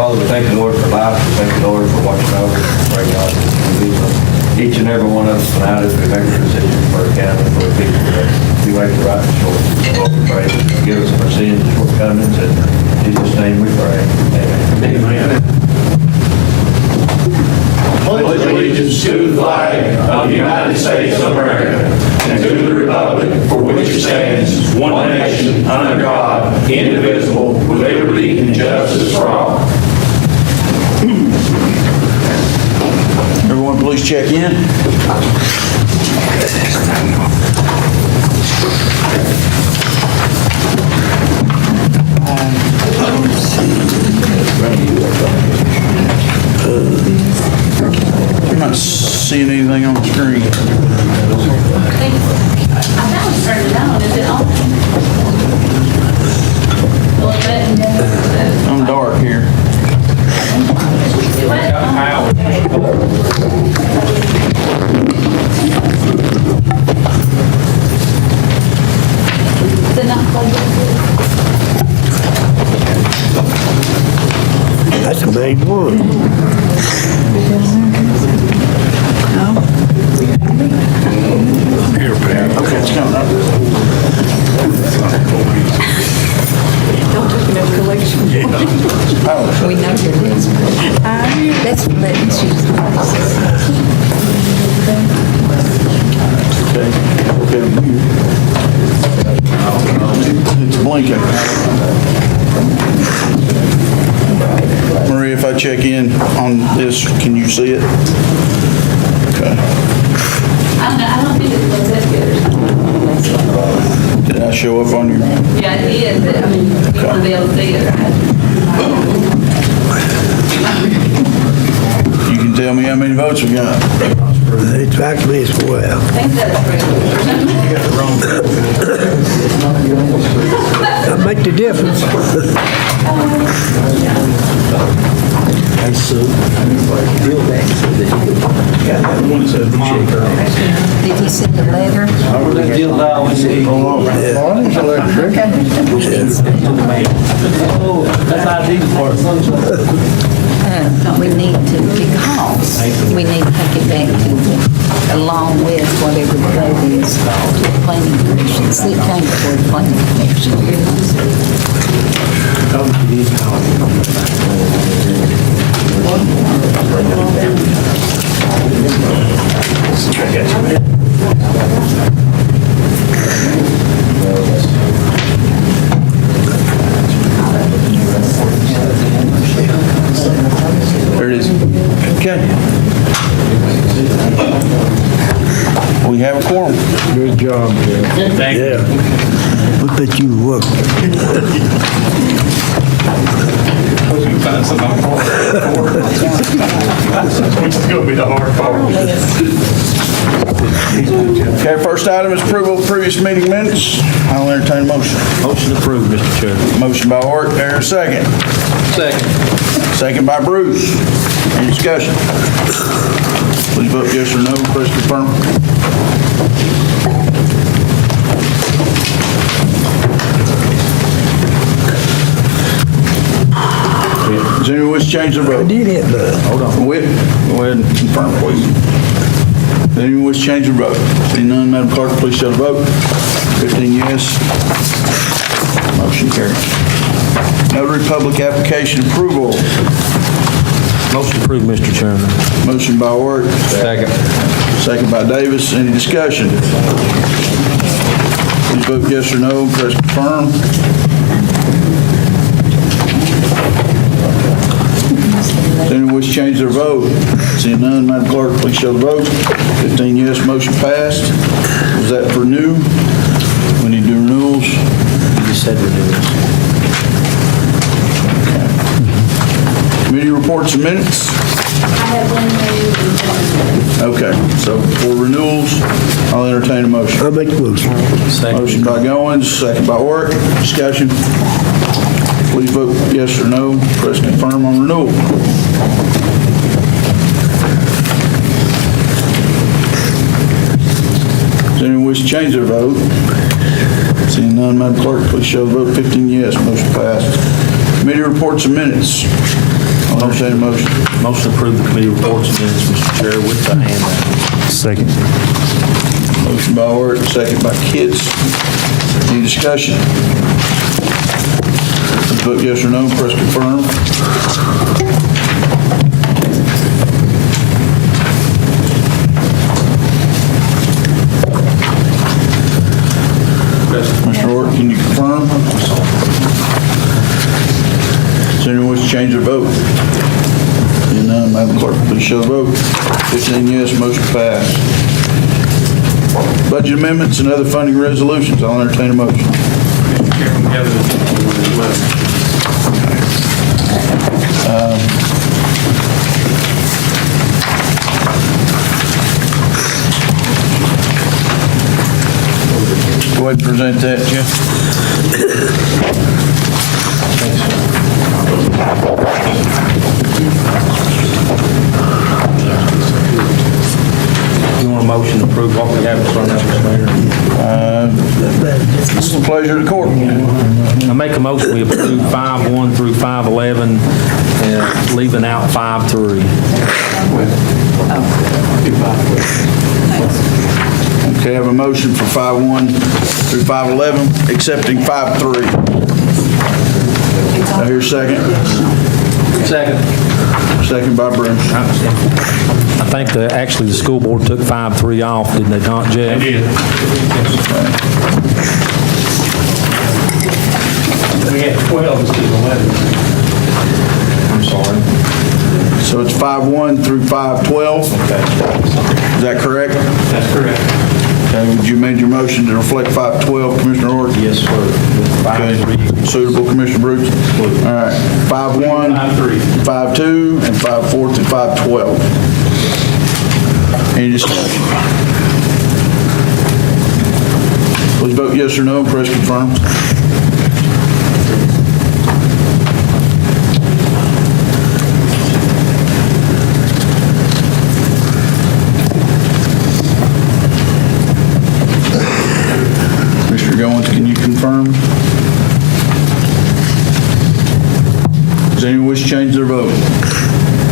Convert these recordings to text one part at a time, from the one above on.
Father, we thank you, Lord, for life. We thank you, Lord, for watching over us. Pray, God, that you be with each and every one of us tonight as we make a decision for our county, for the people that we make the right choice. Lord, we pray, forgive us of our sins and shortcomings. In Jesus' name we pray. Amen. Amen. Pledge allegiance to the flag of the United States of America and to the republic for which it stands, one nation, under God, indivisible, with liberty and justice for all. Everyone, please check in. I'm not seeing anything on the screen. I thought we turned it on. Is it on? I'm dark here. It wasn't on. Is it not plugged in? That's a big one. Okay, it's coming up. Don't take enough collection. We know your names. That's letting you. Okay. It's blinking. Maria, if I check in on this, can you see it? Okay. I don't think it's plugged up yet or something. Did I show up on your? Yeah, it is, but I mean, you want to be able to see it, right? You can tell me how many votes we got. They tracked me as well. I think that's That make the difference. Hey, Sue, real back so that you got that one says mom. Did he send a letter? Oh, that's ID department. We need to, because we need to take it back to, along with whatever the vote is, to the planning commission. See, it came before the planning commission. There it is. Okay. We have a quorum. Good job, Jeff. Yeah. Look at you work. Which is going to be the hard part. Okay, first item is approval of previous meeting minutes. I'll entertain a motion. Motion approved, Mr. Chairman. Motion by Art, there a second. Second. Second by Bruce. Any discussion? Please vote yes or no, press confirm. Does anyone wish to change their vote? Did it, but Hold on. Whit, go ahead and confirm, please. Does anyone wish to change their vote? Seeing none, Madam Clerk, please show the vote. 15 yes. Motion carries. Notary public application approval. Motion approved, Mr. Chairman. Motion by Ort. Second. Second by Davis. Any discussion? Please vote yes or no, press confirm. Does anyone wish to change their vote? Seeing none, Madam Clerk, please show the vote. 15 yes, motion passed. Was that for new? We need to do renewals. You just said renewals. Committee reports and minutes. I have one thing. Okay, so for renewals, I'll entertain a motion. I'll make the motion. Motion by Goins, second by Orrick. Discussion. Please vote yes or no. Press confirm on renewal. Does anyone wish to change their vote? Seeing none, Madam Clerk, please show the vote. 15 yes, motion passed. Committee reports and minutes. Entertain a motion. Motion to approve the committee reports and minutes, Mr. Chair, with the handout. Second. Motion by Ort, second by Kitts. Any discussion? Vote yes or no, press confirm. Mr. Ort, can you confirm? Does anyone wish to change their vote? Seeing none, Madam Clerk, please show the vote. 15 yes, motion passed. Budget amendments and other funding resolutions. I'll entertain a motion. Mr. Chairman, we have an additional one as well. Go ahead and present that, Jim. You want a motion to approve what we have in front of us, Mayor? It's the pleasure of the court. I make a motion, we approve 5-1 through 5-11, leaving out 5-3. Okay, I have a motion for 5-1 through 5-11, accepting 5-3. I hear a second. Second. Second by Bruce. I think actually the school board took 5-3 off, didn't they not, Jeff? They did. We had 12 instead of 11. I'm sorry. So it's 5-1 through 5-12. Is that correct? That's correct. Okay, would you amend your motion to reflect 5-12, Commissioner Ort? Yes, sir. With 5-3. Okay, suitable, Commissioner Bruce? All right, 5-1, 5-3. 5-2, and 5-4 through 5-12. Any discussion? Please vote yes or no, press confirm. Mr. Goins, can you confirm? Does anyone wish to change their vote?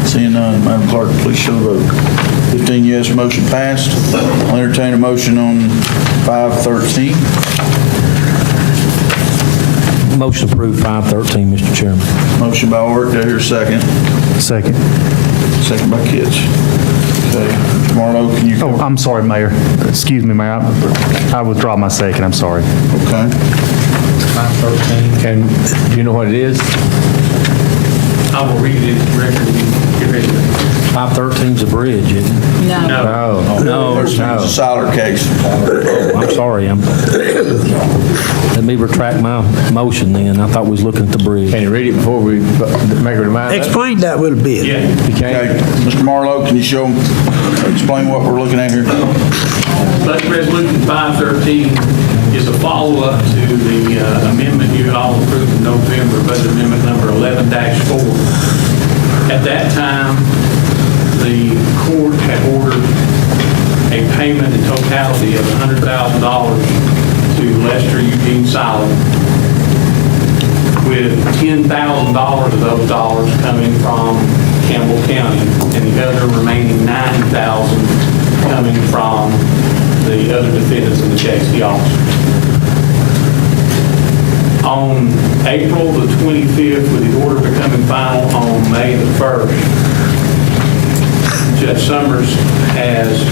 Seeing none, Madam Clerk, please show the vote. 15 yes, motion passed. I'll entertain a motion on 5-13. Motion approved 5-13, Mr. Chairman. Motion by Ort, do I hear a second? Second. Second by Kitts. Okay, Mr. Marlowe, can you? Oh, I'm sorry, Mayor. Excuse me, Mayor. I withdraw my second. I'm sorry. Okay. 5-13. And do you know what it is? I will read it into the record when you get ready. 5-13's a bridge, isn't it? No. No, It's a Siler case. I'm sorry. Let me retract my motion then. I thought we was looking at the bridge. Can you read it before we make a reminder? Explain that a little bit. Yeah. You can. Okay, Mr. Marlowe, can you explain what we're looking at here? Budget Resolution 513 is a follow-up to the amendment you all approved in November, Budget Amendment number 11-4. At that time, the court had ordered a payment in totality of $100,000 to Lester Eugene Siler, with $10,000 of those dollars coming from Campbell County and the other remaining $9,000 coming from the other defendants in the case, the officers. On April the 25th, with the order becoming final on May the 1st, Judge Summers has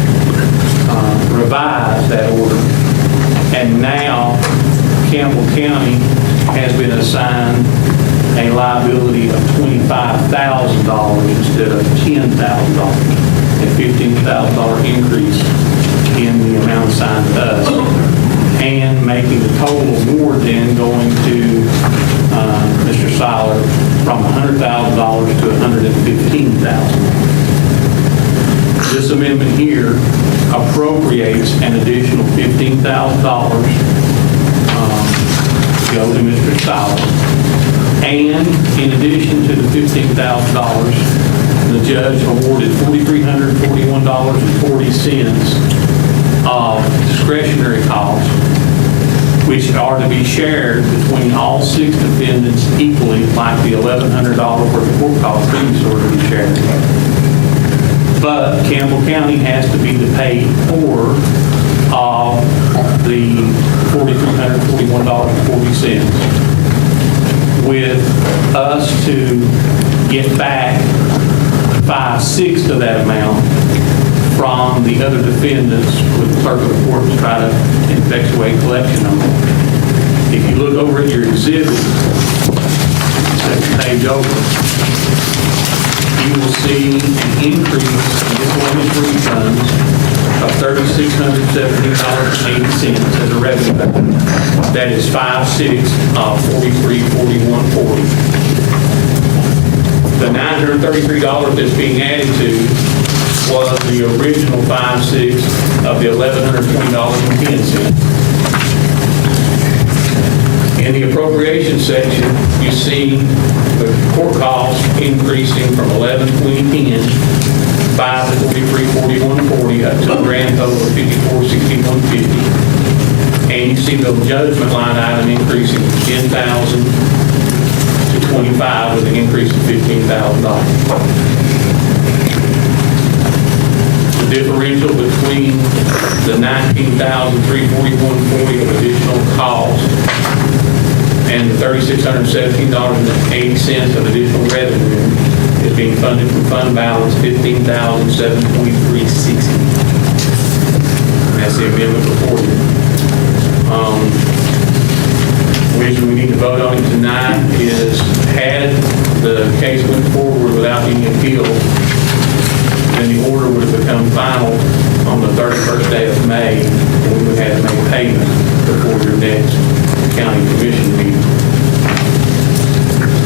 revised that order, and now Campbell County has been assigned a liability of $25,000 instead of $10,000, a $15,000 increase in the amount assigned to us, and making the total award then going to Mr. Siler from $100,000 to $115,000. This amendment here appropriates an additional $15,000 to go to Mr. Siler. And in addition to the $15,000, the judge awarded $4,341.40 of discretionary costs which are to be shared between all 6 defendants equally, like the $1,100 worth of court costs previously were to be shared. But Campbell County has to be the paid for of the $4,341.40, with us to get back 5/6 of that amount from the other defendants with the clerk of the court to try to effectuate collection on it. If you look over at your exhibit, second page over, you will see an increase in miscellaneous refunds of $3,617.80 as a revenue item. That is 5/6 of $43,4140. The $933 that's being added to was the original 5/6 of the $1,120.10. In the appropriation section, you see the court costs increasing from $11,2010 5 to $43,4140 up to a grand total of $54,6150. And you see the judgment line item increasing from $10,000 to $25,000 with an increase of $15,000. The differential between the $19,341.40 of additional cost and the $3,617.80 of additional revenue is being funded from fund balance $15,723.60. That's the amendment before you. The reason we need to vote on it tonight is, had the case went forward without any appeal, then the order would have become final on the 31st day of May, and we would have to make payment before your next county commission meeting.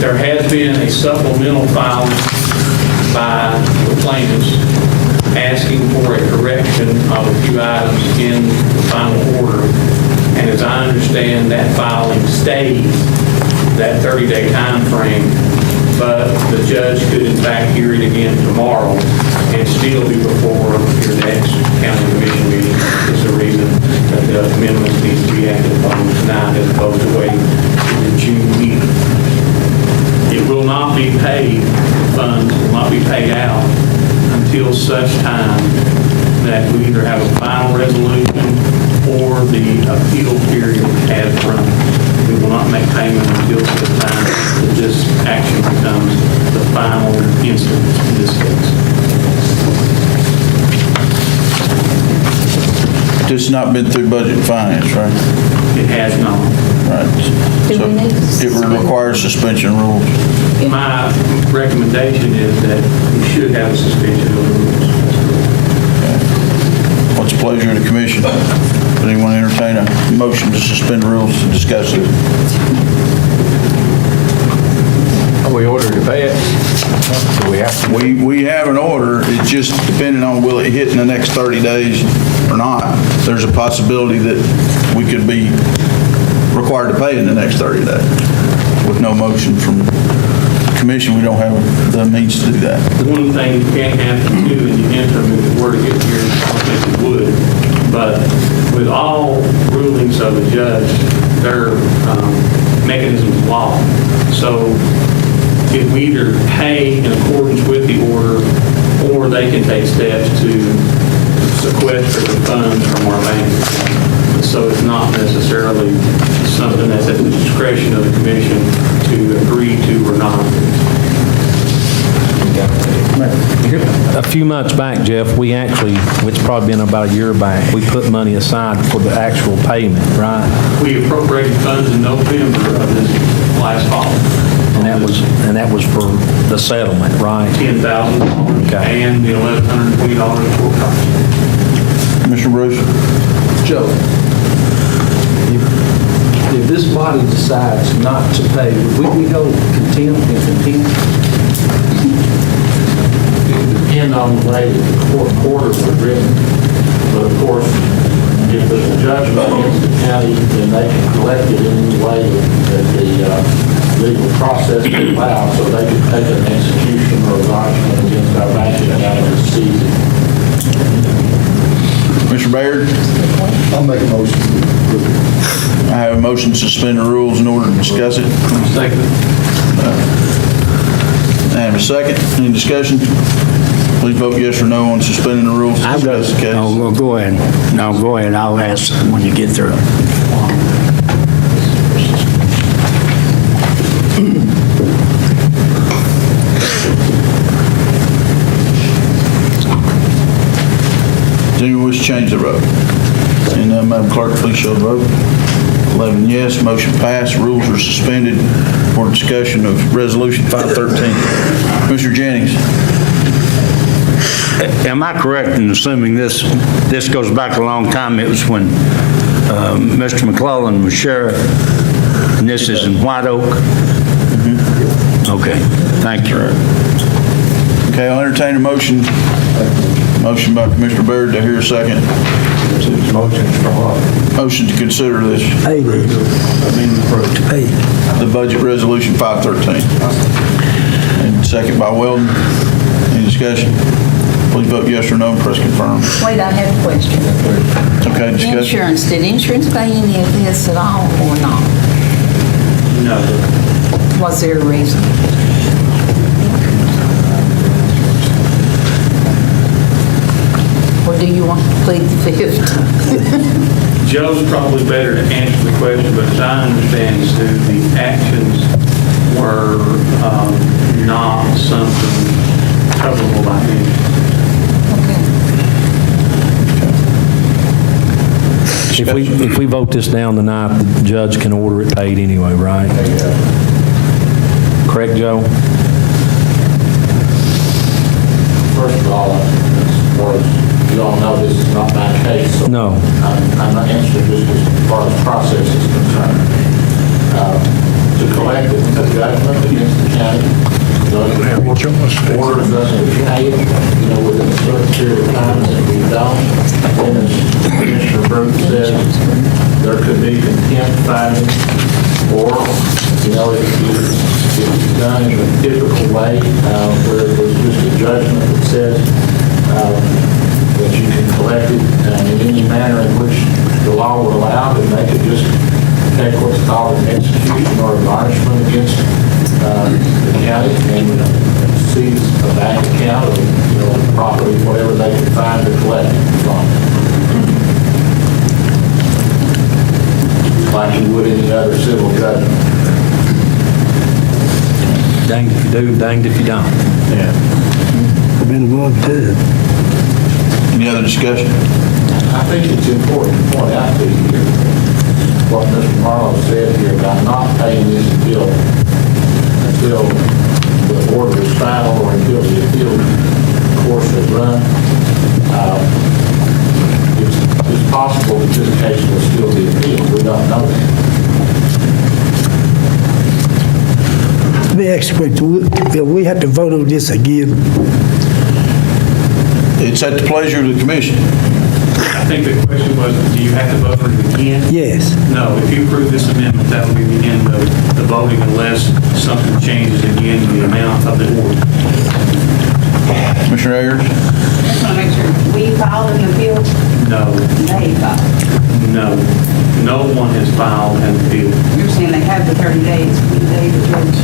There has been a supplemental filing by the plaintiffs asking for a correction of a few items in the final order. And as I understand, that filing stays that 30-day time frame, but the judge could in fact hear it again tomorrow and still be before your next county commission meeting. It's the reason that the amendments need to be acted upon tonight as opposed to waiting for the June meeting. It will not be paid, funds will not be paid out until such time that we either have a final resolution or the appeal period has run. We will not make payment until such time that this action becomes the final instance in this case. This has not been through budget and finance, right? It has not. Right. Do So we need to it would suspend? require suspension rules. My recommendation is that we should have a suspension of the rules. What's the pleasure of the commission? Would anyone entertain a motion to suspend rules and discuss it? Are we ordered to pay it? Do we have to? We have an order, it's just depending on will it hit in the next 30 days or not. There's a possibility that we could be required to pay in the next 30 days. With no motion from the commission, we don't have the means to do that. The one thing you can't have to do in the interim, if it were to get here, I don't think it would, but with all rulings of a judge, they're mechanisms of law. So if we either pay in accordance with the order, or they can take steps to sequester the funds from our bank. So it's not necessarily something that's at the discretion of the commission to agree to or not. A few months back, Jeff, we actually, it's probably been about a year back, we put money aside for the actual payment, right? We appropriated funds in November of this last fall. And that was for the settlement, right? $10,000 Okay. and the $1,120 in court costs. Commissioner Bruce? Joe, if this body decides not to pay, would we be held contempt and contempt? It would depend on the way that the court orders were written. But of course, if there's a judgment against the county, then they can collect it in any way that the legal process would allow, so they could take an execution or a lodgment against our bank account and seize it. Commissioner Baird? I'll make a motion I have a motion to suspend the rules in order to discuss it. Second. I have a second. Any discussion? Please vote yes or no on suspending the rules. I've got, Discuss the case. no, well, go ahead. No, go ahead. I'll ask when you get through. Does anyone wish to change the vote? Seeing none, Madam Clerk, please show the vote. 11 yes, motion passed. Rules are suspended for discussion of Resolution 513. Mr. Jennings. Am I correct in assuming this goes back a long time? It was when Mr. McClellan was sheriff, and this is in White Oak? Okay, thank you. Okay, I'll entertain a motion. Motion by Commissioner Baird. Do I hear a second? Motions for what? Motion to consider this, the budget resolution 513. And second by Weldon. Any discussion? Please vote yes or no and press confirm. Wait, I have a question. Okay, discussion. Insurance, did insurance pay any of this at all or not? No. Was there a reason? Or do you want to plead the fifth? Joe's probably better to answer the question, but as I understand, Sue, the actions were not something coverable by insurance. If we vote this down tonight, the judge can order it paid anyway, right? Correct, Joe? First of all, as far as you all know, this is not my case, so No. I'm not answering this as far as process is concerned. To collect the judgment against the county, orders us to pay it, within a certain period of time, and if we don't, then as Commissioner Brooks says, there could be contempt findings, or, if it's done in a typical way, where there's just a judgment that says that you can collect it in any manner in which the law would allow, then they could just take what's called an execution or admonishment against the county and seize a bank account or, property, whatever they can find to collect from. Like you would any other civil judgment. Danged if you do, danged if you don't. Yeah. Any other discussion? I think it's important to point out to you here what Mr. Marlowe said here about not paying this until the order is final or until the appeal course is run. It's possible that this case will still be appealed. We don't know that. Let me ask you a question. We have to vote on this again. It's at the pleasure of the commission. I think the question was, do you have to vote for it again? Yes. No, if you approve this amendment, that will be the end of the voting unless something changes again in the amount of the order. Commissioner Ayers? Just want to make sure, we filed an appeal, No, they filed. no one has filed an appeal. You're saying they have the 30 days, they, the judge.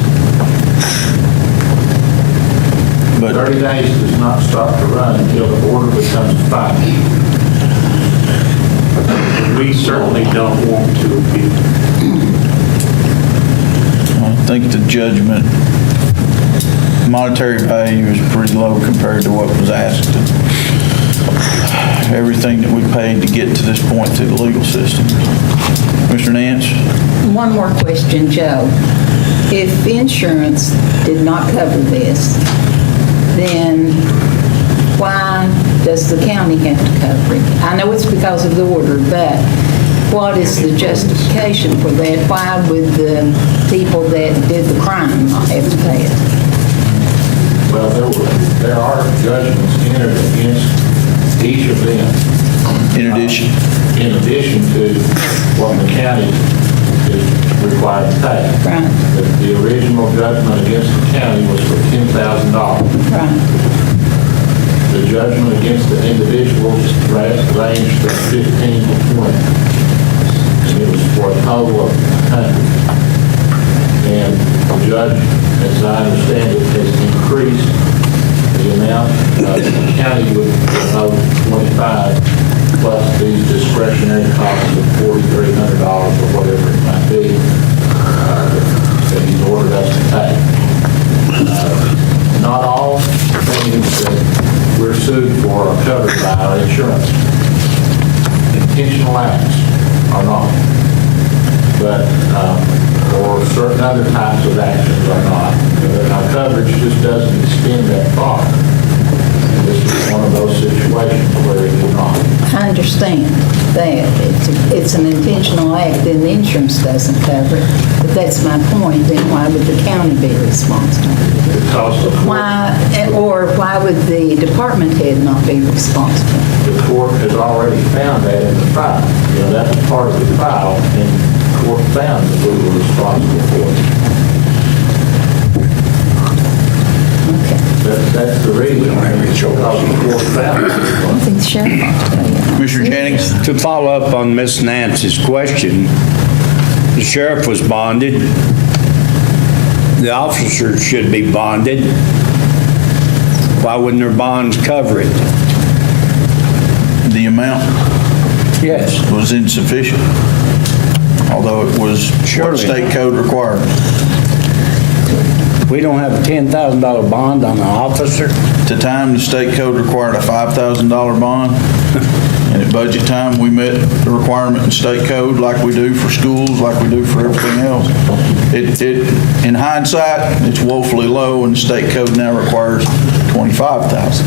But 30 days does not start to run until the order becomes final. We certainly don't want to appeal. I think the judgment, monetary value is pretty low compared to what was asked. Everything that we paid to get to this point through the legal system. Mr. Nance? One more question, Joe. If insurance did not cover this, then why does the county have to cover it? I know it's because of the order, but what is the justification for that? Why would the people that did the crime not have to pay it? Well, there are judgments entered against each of them. In addition? In addition to what the county is required to pay. Right. The original judgment against the county was for $10,000. Right. The judgment against the individuals ranged from 15 to 20. and it was for a total of 100. And the judge, as I understand it, has increased the amount the county would owe 25 plus these discretionary costs of $4,300 or whatever it might be that he's ordered us to pay. Not all things that we're sued for are covered by our insurance. Intentional acts are not. But, or certain other types of actions are not. Our coverage just doesn't extend that far. And this is one of those situations where it is not. I understand that. It's an intentional act, then the insurance doesn't cover it. But that's my point, then why would the county be responsible? Because the court, Why would the department head not be responsible? the court has already found that in the trial. You know, that was part of the trial, and the court found that we were responsible for it. Okay. That's the reason. Because the court found it. I think the sheriff ought to tell you. Commissioner Jennings? To follow up on Miss Nancy's question, the sheriff was bonded. The officers should be bonded. Why wouldn't their bonds cover it? The amount Yes. was insufficient, although it was what Surely. state code required. We don't have a $10,000 bond on an officer. At the time, the state code required a $5,000 bond, and at budget time, we met the requirement in state code like we do for schools, like we do for everything else. In hindsight, it's woefully low, and the state code now requires $25,000,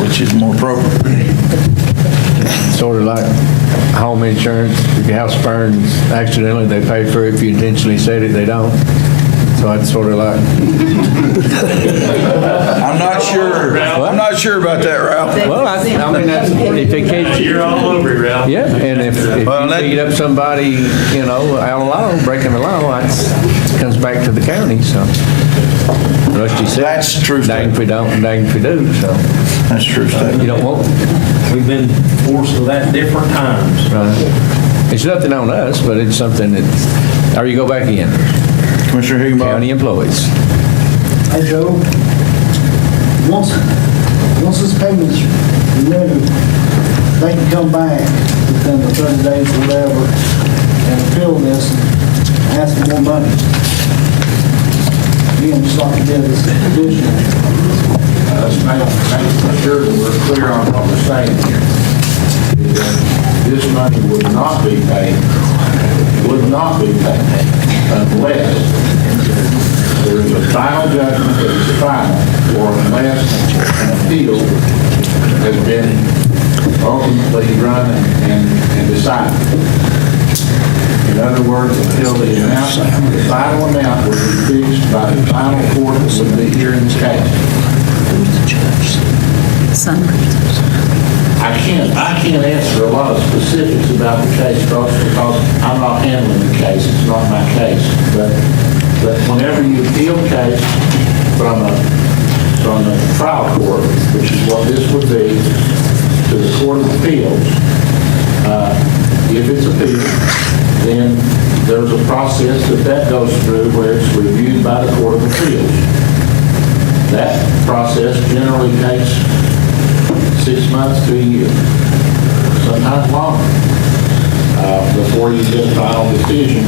which is more appropriate. Sort of like home insurance, if your house burns accidentally, they pay for it. If you intentionally said it, they don't. So it's sort of like, I'm not sure about that, Ralph. well, I mean, that's, if it can't, You're all over it, Ralph. yeah, and if Well, that- you beat up somebody, you know, out of law, breaking the law, it comes back to the county, so. Rusty said. That's true Dang if we don't, and dang if we do, so. That's true You statement. don't want, We've been forced to that different times. right? It's nothing on us, but it's something that, or you go back in, Commissioner Higginbotham? county employees. Hey, Joe, once this payment's renewed, they can come back within the 30 days or whatever and appeal this and ask for more money. Again, just like you did this additional. Let's make sure that we're clear on what we're saying here. Is that this money would not be paid unless there is a final judgment that is final, or unless an appeal has been ultimately run and decided. In other words, until the final amount would be fixed by the final court that would be here in this case. Summary. I can't answer a lot of specifics about the case, Ross, because I'm not handling the case. It's not my case. But whenever you appeal a case from the trial court, which is what this would be, to the Court of Appeals, if it's appealed, then there's a process that goes through where it's reviewed by the Court of Appeals. That process generally takes 6 months to a year, sometimes longer, before you get a final decision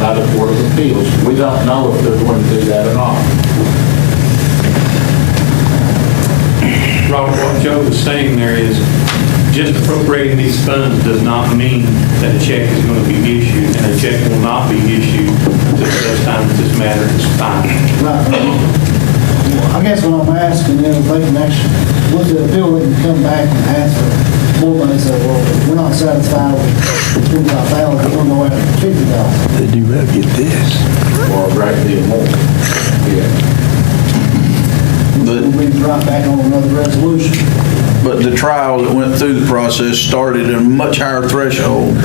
by the Court of Appeals. We don't know if they're going to do that or not. Robert, what Joe was saying there is, just appropriating these funds does not mean that a check is going to be issued, and a check will not be issued until such time that this matter is final. Right. I guess what I'm asking is, if they can actually, with the appeal, they can come back and ask for more money, say, well, we're not satisfied with 25,000, we're going to go after 50,000. They do better get this. Or a great deal more. Yeah. We'll be right back on another resolution. But the trial that went through the process started at a much higher threshold,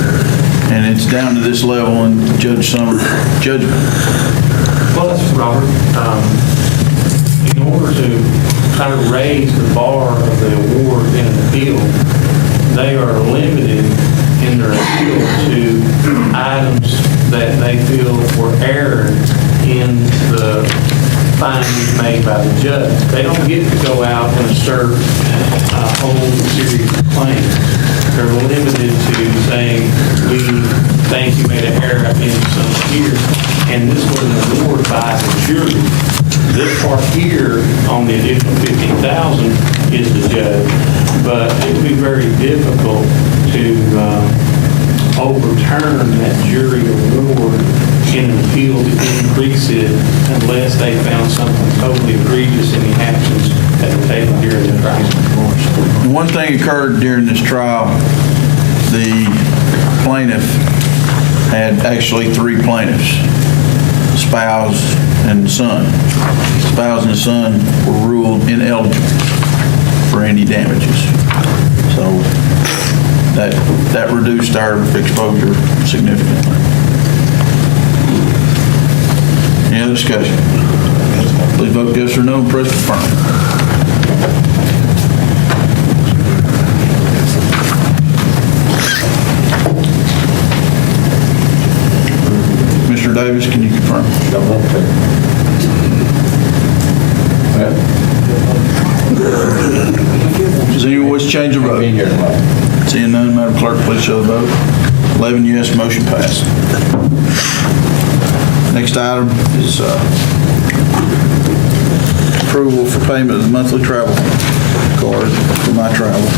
and it's down to this level, and Judge Summers' judgment. Plus, Robert, in order to kind of raise the bar of the award in an appeal, they are limited in their appeal to items that they feel were error in the findings made by the judge. They don't get to go out and assert a whole series of claims. They're limited to saying, we think you made an error in some here, and this was an award by the jury. This part here on the additional $15,000 is the judge, but it would be very difficult to overturn that jury award in an appeal to increase it unless they found something totally egregious in the actions that were taken during the trial. One thing occurred during this trial. The plaintiff had actually three plaintiffs, spouse and son. Spouse and son were ruled ineligible for any damages. So that reduced our exposure significantly. Any other discussion? Please vote yes or no and press confirm. Mr. Davis, can you confirm? Does anyone wish to change their vote? Seeing none, Madam Clerk, please show the vote. 11 yes, motion passed. Next item is approval for payment of the monthly travel card for my travel.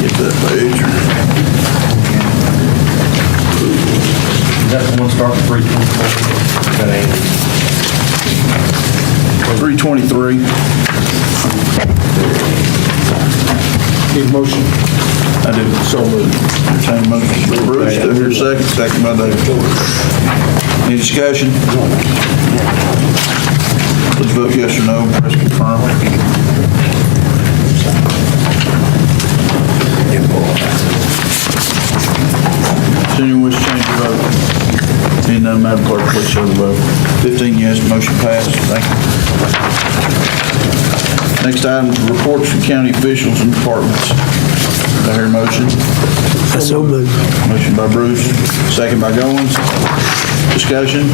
Get that page. That's the one starting at 324. That ain't. 323. Need a motion? I do. So moved. Entertain a motion by Bruce. Do I hear a second? Second by David. Any discussion? Please vote yes or no. Press confirm. Does anyone wish to change your vote? Seeing none, Madam Clerk, please show the vote. 15 yes, motion passed. Thank you. Next item is reports from county officials and departments. Do I hear a motion? So moved. Motion by Bruce, second by Goins. Discussion?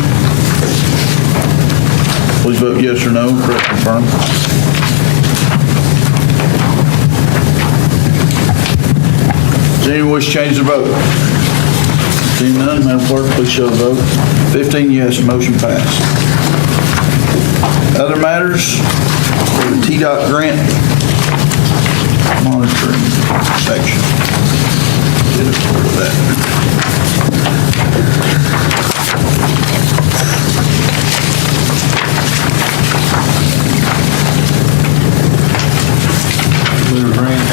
Please vote yes or no. Press confirm. Does anyone wish to change their vote? Seeing none, Madam Clerk, please show the vote. 15 yes, motion passed. Other matters for the TDOT grant monitoring section. Get it for that. Little grant.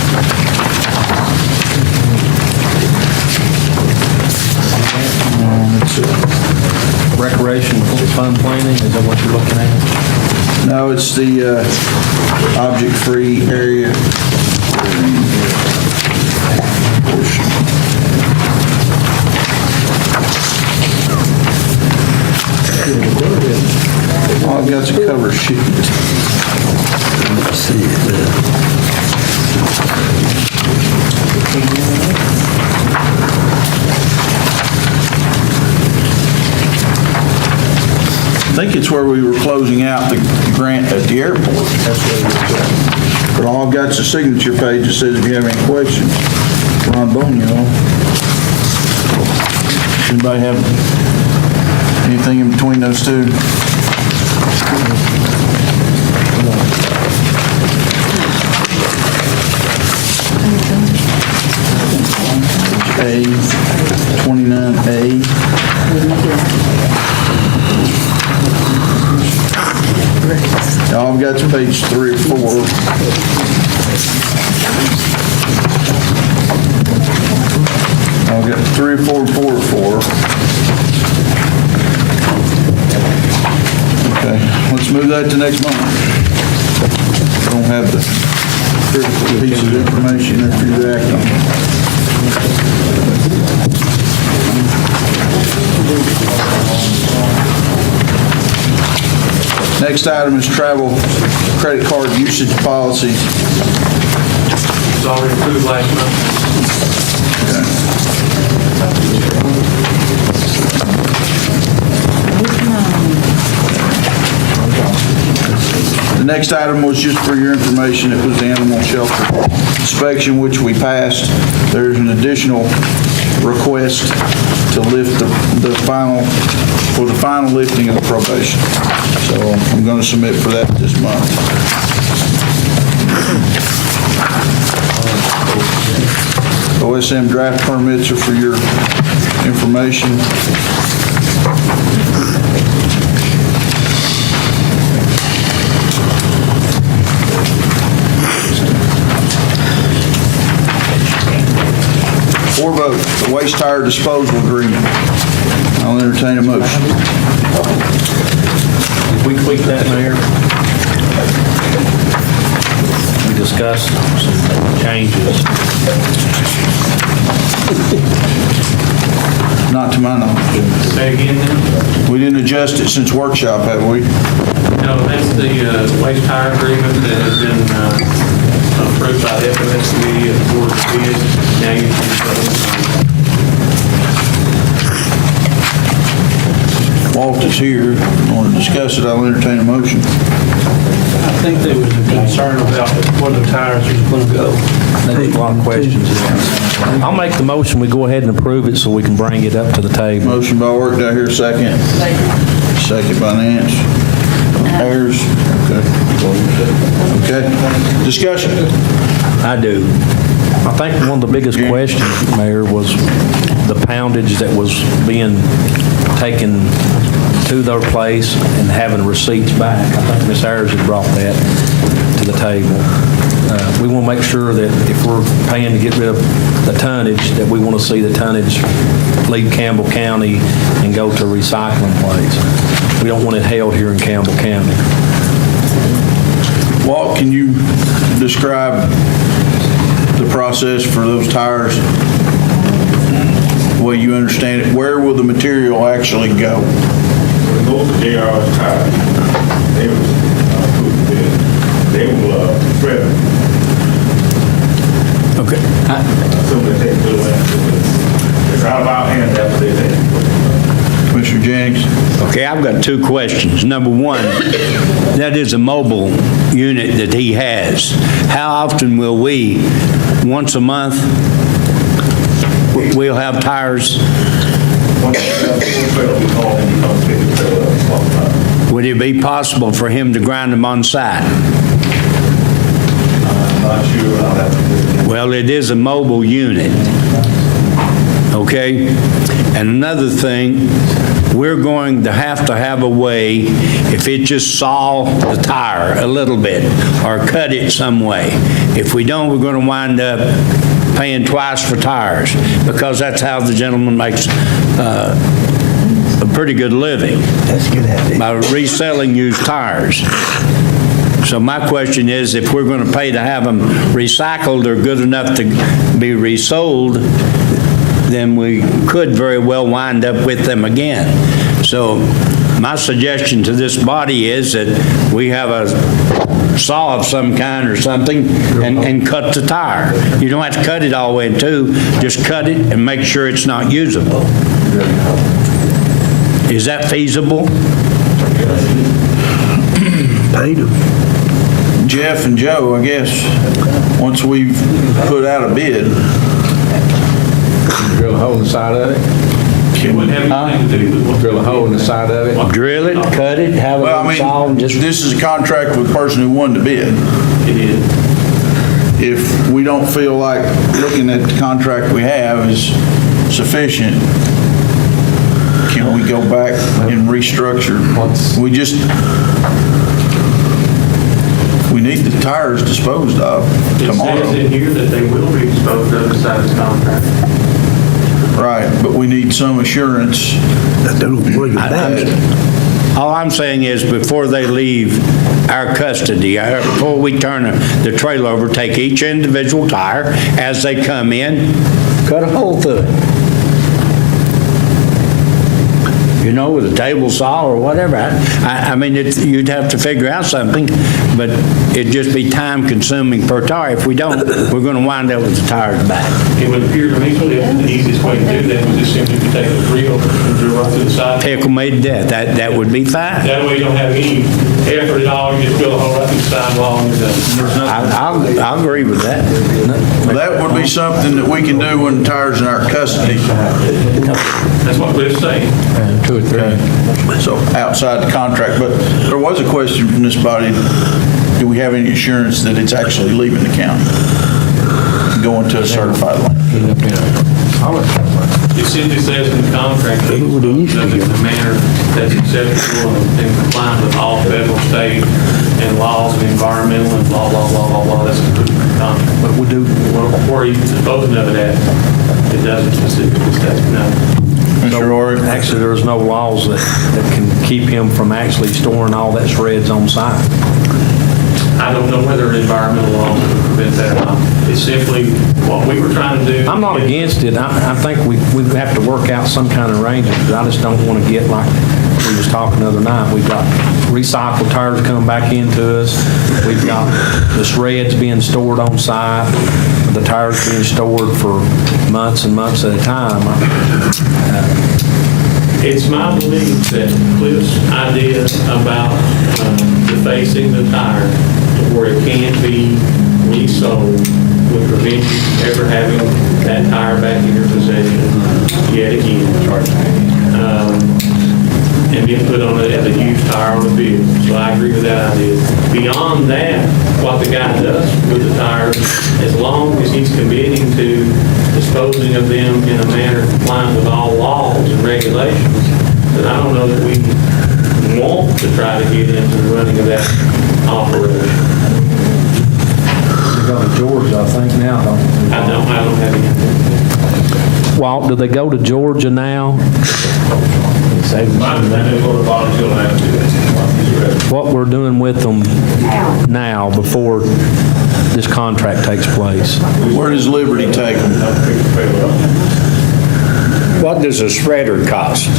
Recreation fund planning, is that what you're looking at? No, it's the object-free area. All I've got's a cover sheet. Let's see it. I think it's where we were closing out the grant at the airport. That's what it was. But all I've got's a signature page that says if you have any questions, Ron Bonio. Anybody have anything in between those two? A, 29A. All I've got to page 3 or 4. I've got 3 or 4 and 4 or 4. Okay, let's move that to next month. I don't have the critical piece of information there for you to act on. Next item is travel credit card usage policies. was already approved last month. The next item was just for your information. It was the animal shelter inspection, which we passed. There's an additional request to lift the final lifting of the probation. So I'm going to submit for that this month. OSM draft permits are for your information. For vote, the waste tire disposal agreement. I'll entertain a motion. If we tweak that, Mayor, we discussed some changes. Not to my knowledge. Say again now? We didn't adjust it since workshop, have we? No, that's the waste tire agreement that has been approved by the FMSD and the Board of Bid. Now you can Walt is here. Want to discuss it? I'll entertain a motion. I think there was a concern about where the tires was going to go. There's a lot of questions. I'll make the motion, we go ahead and approve it so we can bring it up to the table. Motion by Work, do I hear a second? Second by Nance. Ayers? Okay. Discussion? I do. I think one of the biggest questions, Mayor, was the poundage that was being taken to their place and having receipts back. I think Ms. Ayers had brought that to the table. We want to make sure that if we're paying to get rid of the tonnage, that we want to see the tonnage leave Campbell County and go to a recycling place. We don't want it held here in Campbell County. Walt, can you describe the process for those tires? The way you understand it, where will the material actually go? Those are JR's tires. They will spread them. Okay. So they take to the land. It's out of our hands after they take it. Commissioner Jennings? Okay, I've got two questions. Number one, that is a mobile unit that he has. How often will we, once a month, we'll have tires? Would it be possible for him to grind them on site? I'm not sure. I'll have to. Well, it is a mobile unit. Okay? And another thing, we're going to have a way, if it just saw the tire a little bit or cut it some way. If we don't, we're going to wind up paying twice for tires because that's how the gentleman makes a pretty good living. That's a good idea. By reselling used tires. So my question is, if we're going to pay to have them recycled or good enough to be resold, then we could very well wind up with them again. So my suggestion to this body is that we have a saw of some kind or something and cut the tire. You don't have to cut it all the way in two, just cut it and make sure it's not usable. Is that feasible? Jeff and Joe, I guess, once we've put out a bid, Drill a hole in the side of it? It wouldn't have anything to do with Drill a hole in the side of it? Drill it, cut it, have well, it saw, I and mean, just... this is a contract with the person who won the bid. it is. If we don't feel like looking at the contract we have is sufficient, can we go back and restructure? We need the tires disposed of It tomorrow. says in here that they will be exposed to the side of the contract. Right, but we need some assurance. All I'm saying is before they leave our custody, before we turn the trailer over, take each individual tire as they come in, cut a hole through it. with a table saw or whatever. I mean, you'd have to figure out something, but it'd just be time consuming per tire. If we don't, we're going to wind up with the tires back. It would appear to me that the easiest way to do that was just simply to take a drill and drill right through the side. Pickle me to death. That would be fine. That way you don't have any effort at all, you just drill a hole right through the sidewall and you're done. I'll agree with that. That would be something that we can do when the tire's in our custody. That's what Cliff's saying. 2 or 3. So outside the contract, but there was a question from this body, do we have any assurance that it's actually leaving the county? Going to a certified landfill? It simply says in the contract that it's done in a manner that's acceptable and compliant with all federal, state, and laws of environmental and blah, blah, blah, blah, blah. That's included in the contract. But we do, where you disposing of it at, it doesn't specifically state, no. Mr. Rory? Actually, there's no laws that can keep him from actually storing all that shreds on site. I don't know whether environmental laws would prevent that or not. It's simply what we were trying to do. I'm not against it. I think we have to work out some kind of arrangement, because I just don't want to get like we was talking the other night. We've got recycled tires coming back into us. We've got the shreds being stored on site, the tires being stored for months and months at a time. It's my belief that Cliff's idea about defacing the tire to where it can't be resold would prevent you from ever having that tire back in your possession yet again. And being put on it as a used tire on a vehicle. So I agree with that idea. Beyond that, what the guy does with the tires, as long as he's committing to disposing of them in a manner compliant with all laws and regulations, then I don't know that we want to try to get into the running of that operation. They go to Georgia, I think, now, don't they? I don't have any. Walt, do they go to Georgia now? What we're doing with them now, before this contract takes place? Where does Liberty take them? What does a shredder cost?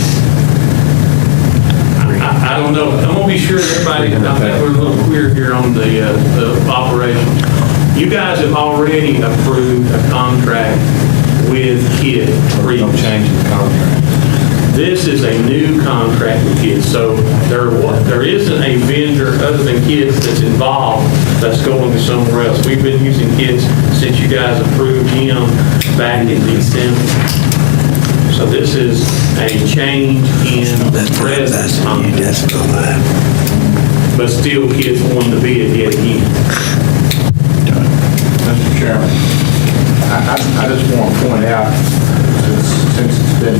I don't know. I'm gonna be sure that everybody, I think we're a little clear here on the operation. You guys have already approved a contract with KID. Don't change the contract. This is a new contract with KID, so there isn't a vendor other than KID that's involved that's going somewhere else. We've been using KID since you guys approved him back in December. So this is a change in the present contract. But still, KID's wanting to bid yet again. Mr. Chairman, I just want to point out, since it's been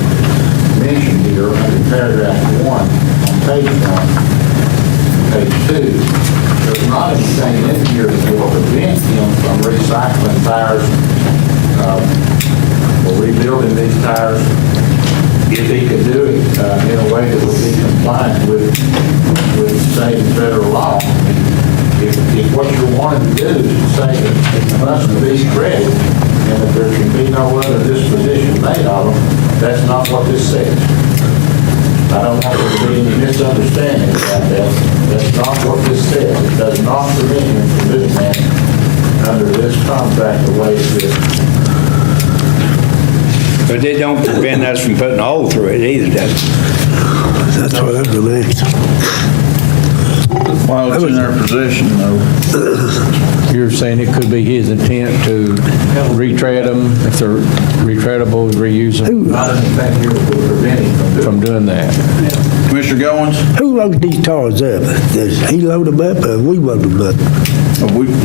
mentioned here under paragraph 1 on page 2, there's not anything in here that will prevent him from recycling tires or rebuilding these tires if he could do it in a way that would be compliant with state and federal law. If what you're wanting to do is to say that it must be shredded and that there can be no other disposition made of them, that's not what this says. I don't want there to be any misunderstanding about that. That's not what this says. It does not prevent him from doing that under this contract the way it is. But they don't prevent us from putting a hole through it either, does it? That's what I believe. While it's in their possession, though. You're saying it could be his intent to retread them, if they're retreadable, reuse them, Not anything here that would prevent him from doing that. from doing that. Commissioner Goins? Who loads these tires up? Does he load them up or we load them up?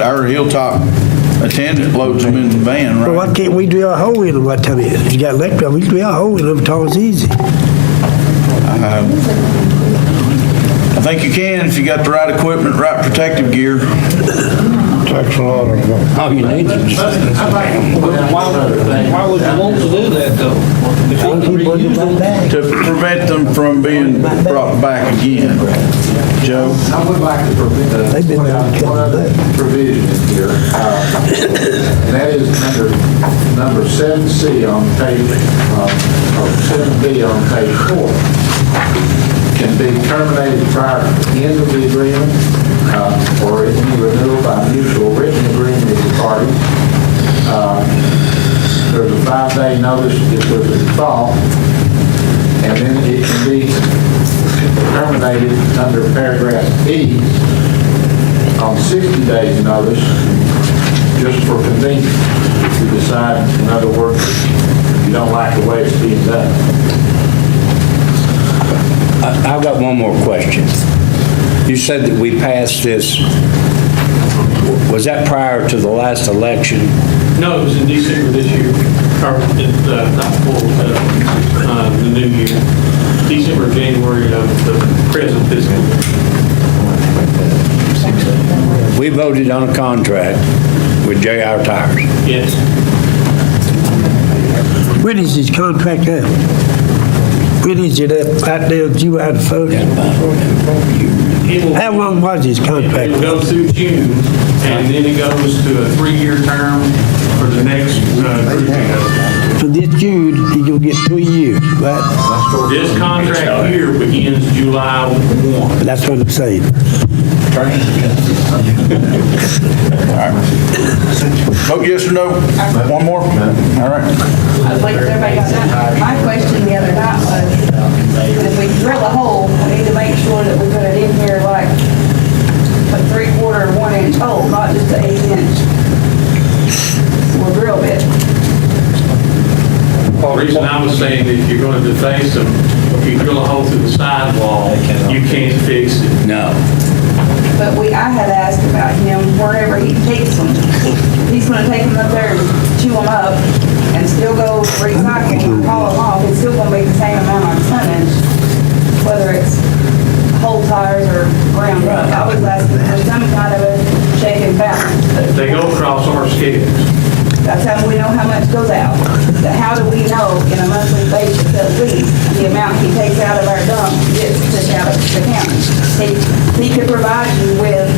Our Hilltop attendant loads them in the van, Well, why right? can't we drill a hole in them? What time you got electric, we drill a hole in them, tires easy. I think you can if you got the right equipment, right protective gear. Takes a lot of All you need is... Why would you want to do that, though? To prevent them from being brought back again. Joe? I would like to They've been point out one other provision in here, and that is under number 7C on page, or 7B on page 4. can be terminated prior to the end of the agreement or any renewal by mutual written agreement of the parties. There's a 5-day notice if there's a default, and then it can be terminated under paragraph E on 60 days notice, just for convenience. If you decide, in other words, you don't like the way it's being done. I've got one more question. You said that we passed this, was that prior to the last election? No, it was in December this year, or not full, the new year, December, January of the present fiscal year. We voted on a contract with J.R. Tires. Yes. When is his contract up? When is it up? Out there, you out of photo? How long was his It contract? will go through June, and then it goes to a 3-year term for the next group year. So this June, he gonna get 3 years, right? This contract here begins July 1. That's what I'm saying. Vote yes or no? One more? All right. Wait, everybody got that? My question the other night was, if we drill a hole, we need to make sure that we put it in here like a 3/4 1 inch hole, not just an 1/8 inch. Or drill bit. The reason I was saying that if you're going to deface them, if you drill a hole through the sidewall, you can't fix it. No. But I had asked about him, wherever he takes them, he's gonna take them up there and chew them up and still go recycle and haul them off, it's still gonna be the same amount of tonnage, whether it's whole tires or ground up. I was asking for some kind of a check and balance. They go across our scales. That's how we know how much goes out. But how do we know in a monthly basis at least the amount he takes out of our dump gets sent out of the county? He could provide you with,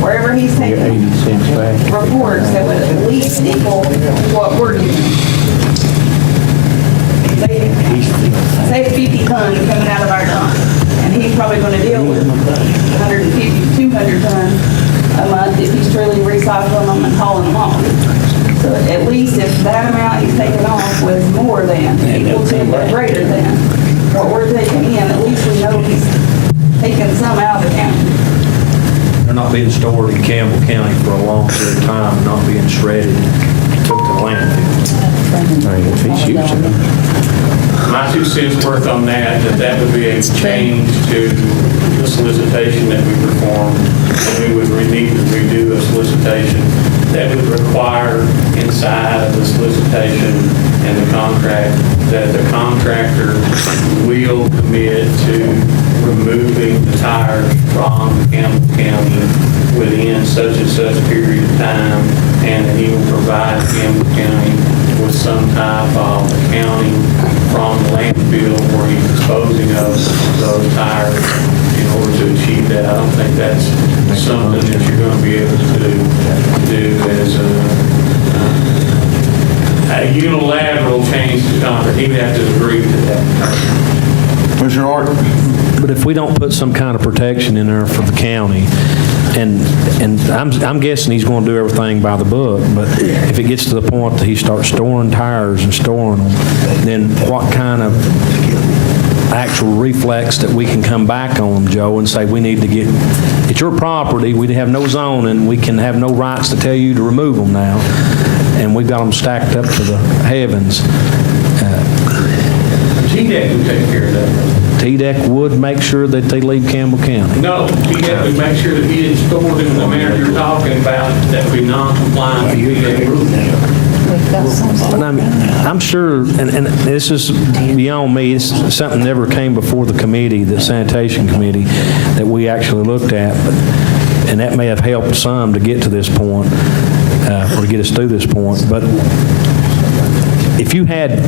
wherever he's taking 80 cents back. reports that would at least equal what we're getting. Say 50 tons coming out of our dump, and he's probably going to deal with 150, 200 tons a month if he's truly recycling them and hauling them off. So at least if that amount he's taking off was more than, equal to, or greater than what we're taking in, at least we know he's taking some out of the county. They're not being stored in Campbell County for a long period of time, not being shredded, took to landfill. If he's using them. My 2 cents worth on that would be a change to the solicitation that we performed. And we would need to redo a solicitation that would require inside of the solicitation and the contract that the contractor will commit to removing the tires from Campbell County within such and such period of time, and that he will provide Campbell County with some type of accounting from the landfill where he's disposing of those tires in order to achieve that. I don't think that's something that you're going to be able to do as a unilateral change to contract. He would have to agree to that. Commissioner Hart? But if we don't put some kind of protection in there for the county, and I'm guessing he's going to do everything by the book, but if it gets to the point that he starts storing tires and storing them, then what kind of actual reflex that we can come back on them, Joe, and say we need to get, it's your property, we have no zoning, we can have no rights to tell you to remove them now, and we've got them stacked up to the heavens. TDEC would take care of that. TDEC would make sure that they leave Campbell County. No, TDEC would make sure that he didn't store them in the manner you're talking about that would be non-compliant with TDEC rules. But I'm sure, and this is beyond me, it's something that never came before the committee, the sanitation committee, that we actually looked at, and that may have helped some to get to this point, or to get us through this point. But if you had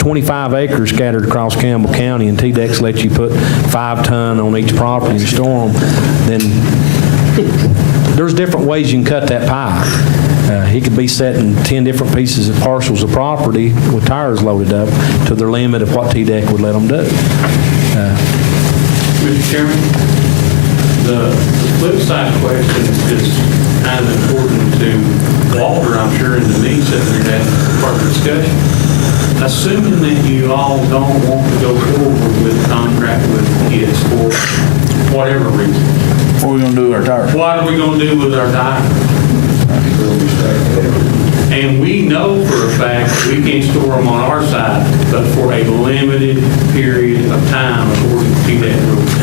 25 acres scattered across Campbell County and TDEC lets you put 5 ton on each property and store them, then there's different ways you can cut that pie. He could be setting 10 different pieces of parcels of property with tires loaded up to their limit of what TDEC would let them do. Mr. Chairman, the flip side question is kind of important to Walter, I'm sure, and to me, sitting there that part of the discussion. Assuming that you all don't want to go forward with a contract with kids for whatever reason, What are we gonna do with our tires? what are we going to do with our tires? And we know for a fact we can't store them on our side, but for a limited period of time according to TDEC rules.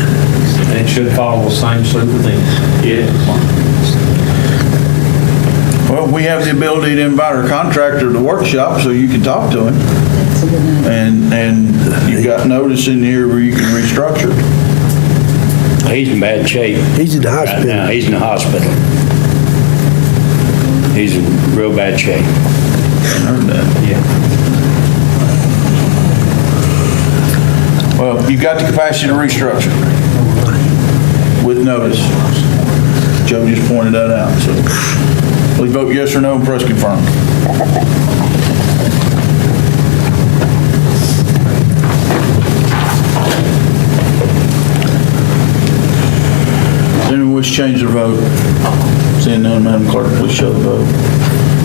And it should follow the same suit with them. Yes. Well, we have the ability to invite our contractor to the workshop so you can talk to him. That's a good idea. And you've got notice in here where you can restructure. He's in bad shape. He's in the Right hospital. now, he's in the hospital. He's in real bad shape. I heard that. Yeah. Well, you've got the capacity to restructure with notice. Joe just pointed that out, so please vote yes or no and press confirm. Does anyone wish to change their vote? Seeing none, Madam Clerk, please show the vote.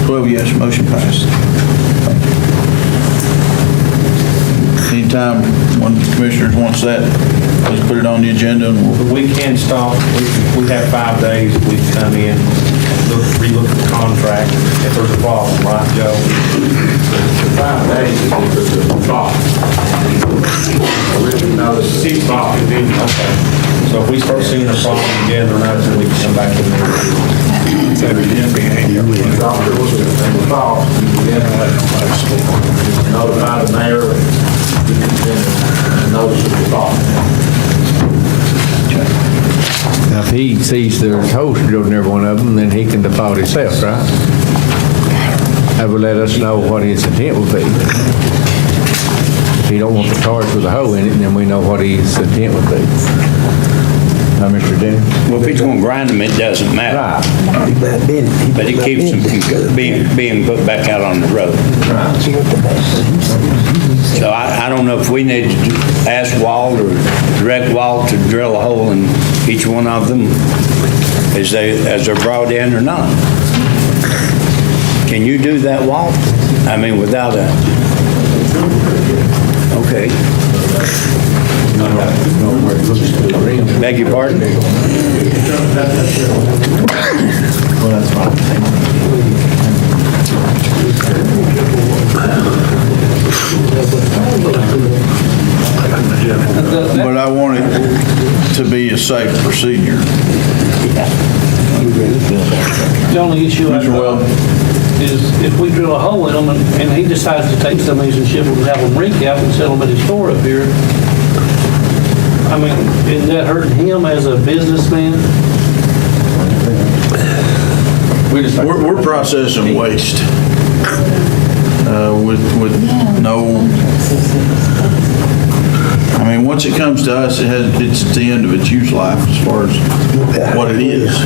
12 yes, motion passed. Anytime one of the commissioners wants that, please put it on the agenda and we'll, We can stop, we have 5 days, we can come in, relook at the contract, if there's a problem, right, Joe? 5 days is the top. Originally, now this is 6 o'clock, and then, Okay. So if we start seeing a problem together, then we can come back in there. the doctor was in the top, and then notify the mayor, and notice of the top. Now, if he sees there's holes drilled in every one of them, then he can default himself, right? That would let us know what his intent would be. If he don't want the tires with a hole in it, then we know what his intent would be. Now, Mr. Dennis? Well, if he's going to grind them, it doesn't matter. Right. But it keeps them from being put back out on the road. So I don't know if we need to ask Walt or direct Walt to drill a hole in each one of them as they're brought in or not. Can you do that, Walt? I mean, without a, okay. Beg your pardon? but I want it to be a safe procedure. The only issue I've Mr. Weld? got is if we drill a hole in them and he decides to take some of these and ship them and have them recap and sell them at his store up here, I mean, is that hurting him as a businessman? We're processing waste with no, I mean, once it comes to us, it's at the end of its use life as far as what it is.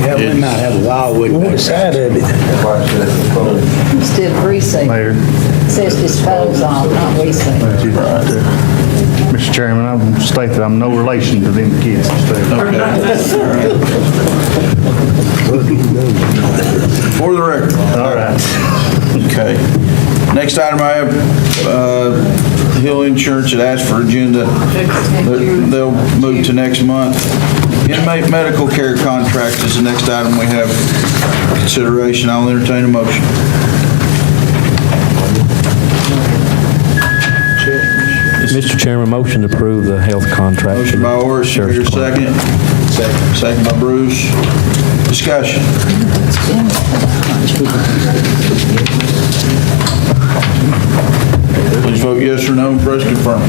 Yeah, we might have a wildwood. One side of it. Instead of recycle. It says dispose of, not recycle. Mr. Chairman, I will state that I'm no relation to them kids. For the record. All right. Okay. Next item I have, Hill Insurance had asked for agenda. They'll move to next month. Inmate medical care contract is the next item we have consideration. I'll entertain a motion. Mr. Chairman, motion to approve the health contract. Motion by Orris, your second. Second by Bruce. Discussion. Please vote yes or no and press confirm.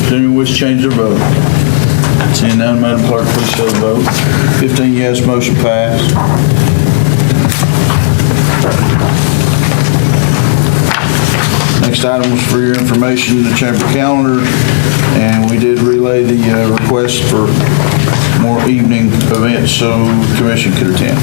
Does anyone wish to change their vote? Seeing none, Madam Clerk, please show the vote. 15 yes, motion passed. Next item was for your information, the chamber calendar, and we we did relay the request for more evening events so the commission could attend.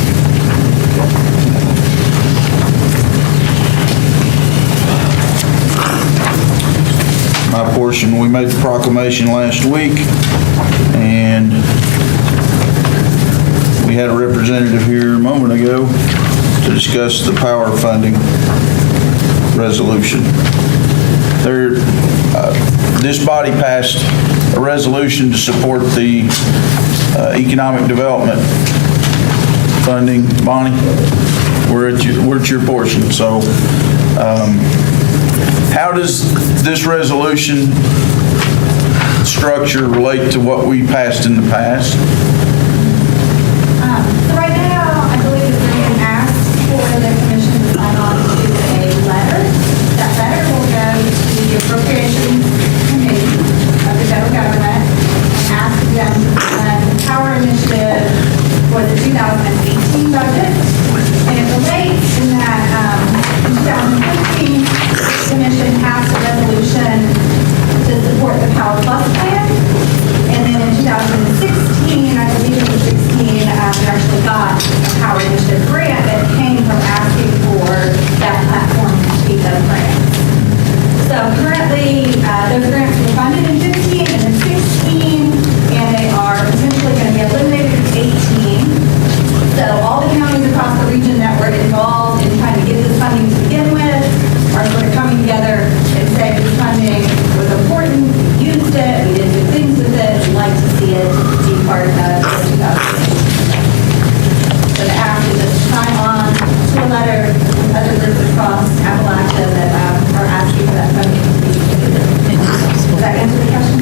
My portion, we made the proclamation last week, and we had a representative here a moment ago to discuss the power funding resolution. This body passed a resolution to support the economic development funding. Bonnie, we're at your portion. So how does this resolution structure relate to what we passed in the past? So right now, I believe that we're being asked for the commission to sign on to a letter. That letter will go to the appropriations committee of the federal government and ask them to fund the power initiative for the 2018 budget. And it relates in that in 2015, the commission passed a resolution to support the Power Plus plan. And then in 2016, I believe it was 16, we actually got a Power Initiative grant that came from asking for that platform to speak those grants. So currently, those grants were funded in 15 and in 16, and they are potentially going to be eliminated in 18. So all the counties across the region that were involved in trying to get this funding to begin with are sort of coming together and saying this funding was important, we used it, we did good things with it, we'd like to see it be part of the 2018. So the ask is just to sign on to a letter with other groups across Appalachia that are asking for that funding to be distributed. Does that answer the question?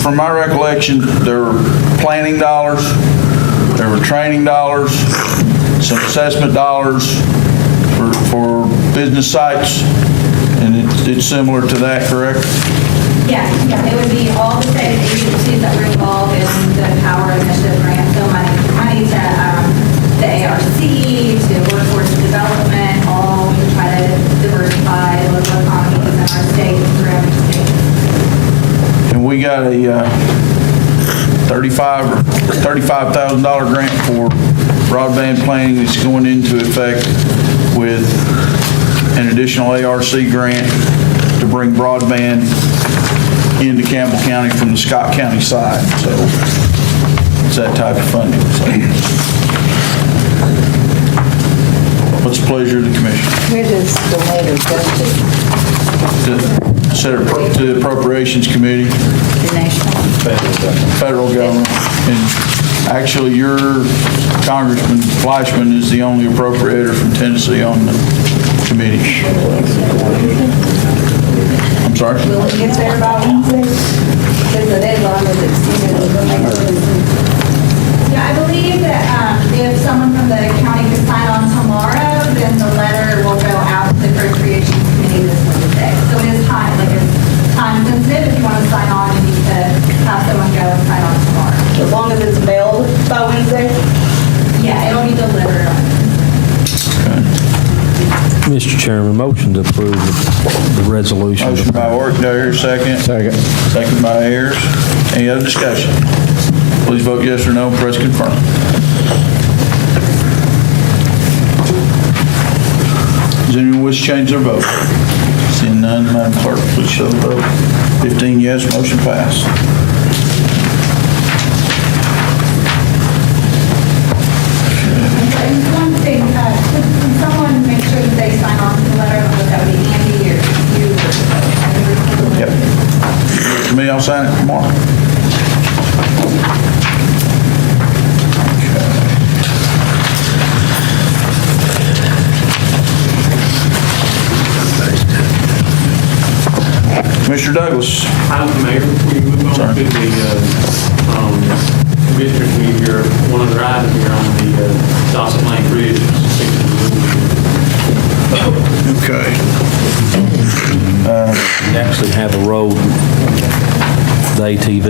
From my recollection, there were planning dollars, there were training dollars, some assessment dollars for business sites, and it's similar to that, correct? Yeah, it would be all the state agencies that were involved in the Power Initiative grant, so money to the ARC, to workforce development, all to try to diversify local economies in our state throughout the state. And we got a $35,000 grant for broadband planning that's going into effect with an additional ARC grant to bring broadband into Campbell County from the Scott County side. So it's that type of funding. So what's the pleasure of the commission? Where does the letter go to? To the Appropriations Committee. The national? Federal government. And actually, your Congressman Fleischman is the only appropriator from Tennessee on the committee. I'm sorry? Will it get there by Wednesday? Because the deadline was extended. Yeah, I believe that if someone from the county could sign on tomorrow, then the letter will go out to the Appropriations Committee this Wednesday. So it is time sensitive. If you want to sign on, you need to have someone go and sign on tomorrow. As long as it's mailed by Wednesday? Yeah, it'll be delivered on. Mr. Chairman, motion to approve the resolution. Motion by Workday, second. Second by Ayers. Any other discussion? Please vote yes or no. Press confirm. Does anyone wish to change their vote? Seeing none, Madam Clerk, please show the vote. 15 yes, motion passed. And one thing, can someone make sure that they sign on to the letter? That would be Andy or you. Yep. To me, I'll sign it tomorrow. Commissioner Douglas. Mayor, before you move on to the commissioners, your one other item here on the Dawson Lane Bridge. Okay. We actually have a road, the ATV.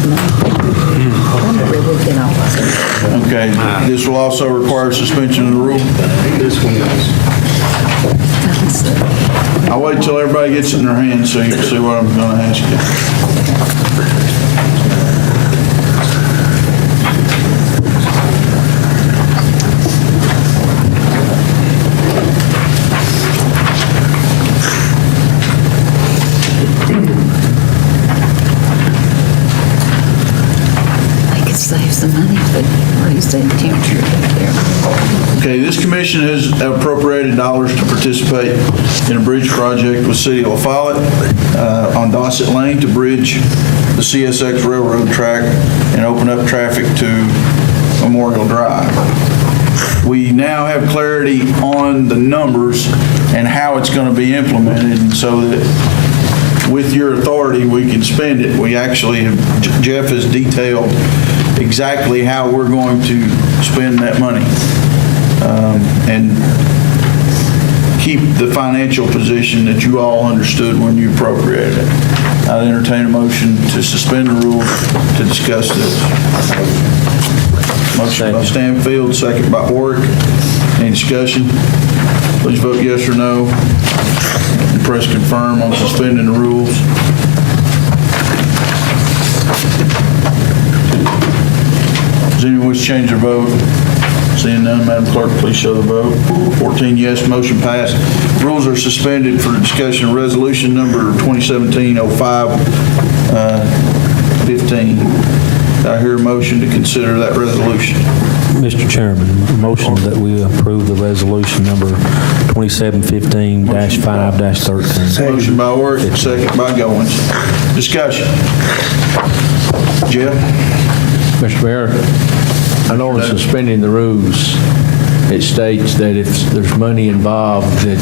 saves money. Whenever we get off. Okay, this will also require suspension of the rule. This one does. I'll wait till everybody gets it in their hands so you can see what I'm going to ask you. They could save some money, but raise that temperature up there. Okay, this commission has appropriated dollars to participate in a bridge project with City of La Follette on Dossett Lane to bridge the CSX railroad track and open up traffic to Memorial Drive. We now have clarity on the numbers and how it's going to be implemented, and so that with your authority, we can spend it. We actually have, Jeff has detailed exactly how we're going to spend that money. And keep the financial position that you all understood when you appropriated it. I'd entertain a motion to suspend the rules to discuss this. Motion by Stanfield, second by Warwick. Any discussion? Please vote yes or no. And press confirm on suspending the rules. Does anyone wish to change their vote? Seeing none, Madam Clerk, please show the vote. 14 yes, motion passed. Rules are suspended for discussion of resolution number 2017-05-15. I hear a motion to consider that resolution. Mr. Chairman, a motion that we approve the resolution number 2715-5-13. Motion by Warwick, second by Goins. Discussion. Jeff? Mr. Mayor, I know in suspending the rules, it states that if there's money involved, that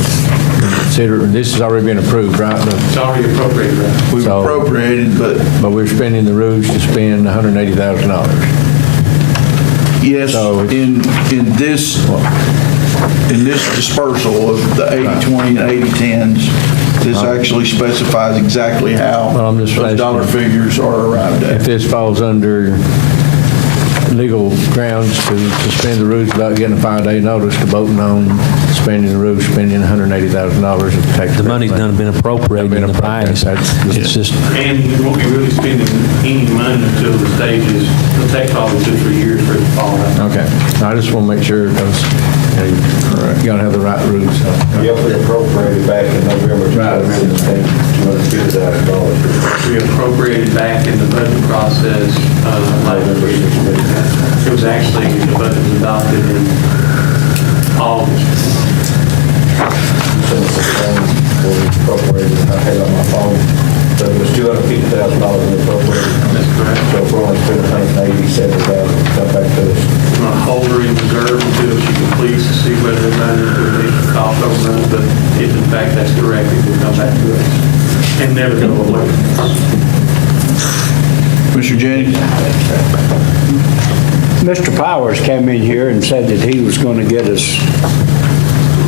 consider, this has already been approved, right? It's already appropriated, right? We've appropriated, but we're spending the rules to spend $180,000. yes, So in this dispersal of the 80-20 and 80-10s, this actually specifies exactly how Well, I'm just those asking- dollar figures are arrived If at. this falls under legal grounds to suspend the rules without getting a 5-day notice to voting on suspending the rules, spending $180,000 of tax. The money's done been appropriated in the past. It's just, And you won't be really spending any money until the stages, it'll take probably 2 or 3 years for it to fall out. Okay. I just want to make sure because you got to have the right rules. Yep, we appropriated back in November 2016, $250,000. We appropriated back in the budget process last week. It was actually, the budget was adopted in August. Appropriated, I had it on my phone, so it was $250,000 in appropriated. That's correct. So if we're only spending $187,000, come back to us. We're going to hold her in reserve until she completes to see whether there's any additional cost overruns, but if in fact that's correct, it will come back to us and never go away. Mr. Jennings? Mr. Powers came in here and said that he was going to get us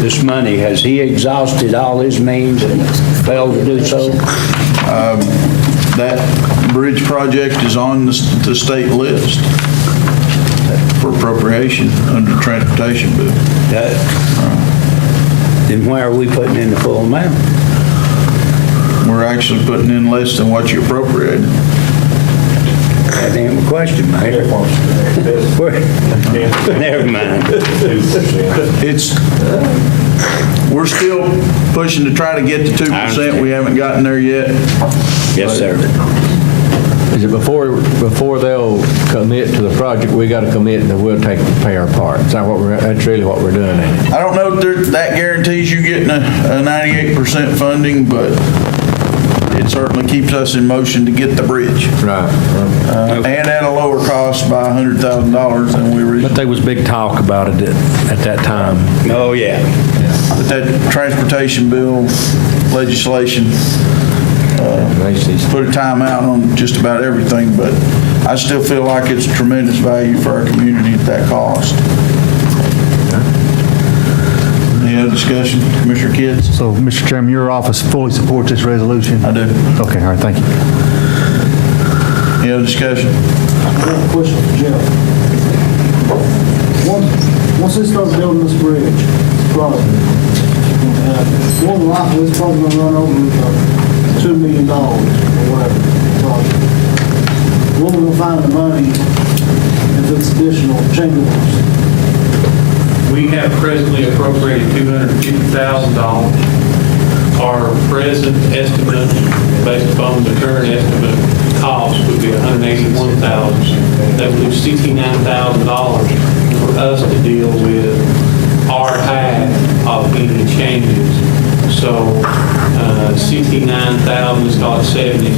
this money. Has he exhausted all his means and failed to do so? That bridge project is on the state list for appropriation under the transportation bill. Then why are we putting in the full amount? We're actually putting in less than what you appropriated. That ain't a question, Mayor. Never mind. We're still pushing to try to get to 2%. We haven't gotten there yet. Yes, sir. Is it before they'll commit to the project, we got to commit that we'll pay our part? Is that that's really what we're doing? I don't know if that guarantees you getting a 98% funding, but it certainly keeps us in motion to get the bridge. Right. And at a lower cost by $100,000 than we originally. but there was big talk about it at that time. Oh, yeah. But that transportation bill legislation put a timeout on just about everything, but I still feel like it's tremendous value for our community at that cost. Any other discussion? Commissioner Kids? So, Mr. Chairman, your office fully supports this resolution? I do. Okay, all right, thank you. Any Any other discussion? I have a question for Jeff. Once they start building this bridge, probably, more than likely, it's probably gonna run over $2 million or whatever. Probably. Where we gonna find the money if it's additional change orders? We have presently appropriated $250,000. Our present estimate, based upon the current estimate cost, would be $181,000. That would leave $69,000 for us to deal with our half of any changes. So 69,000 is called 70.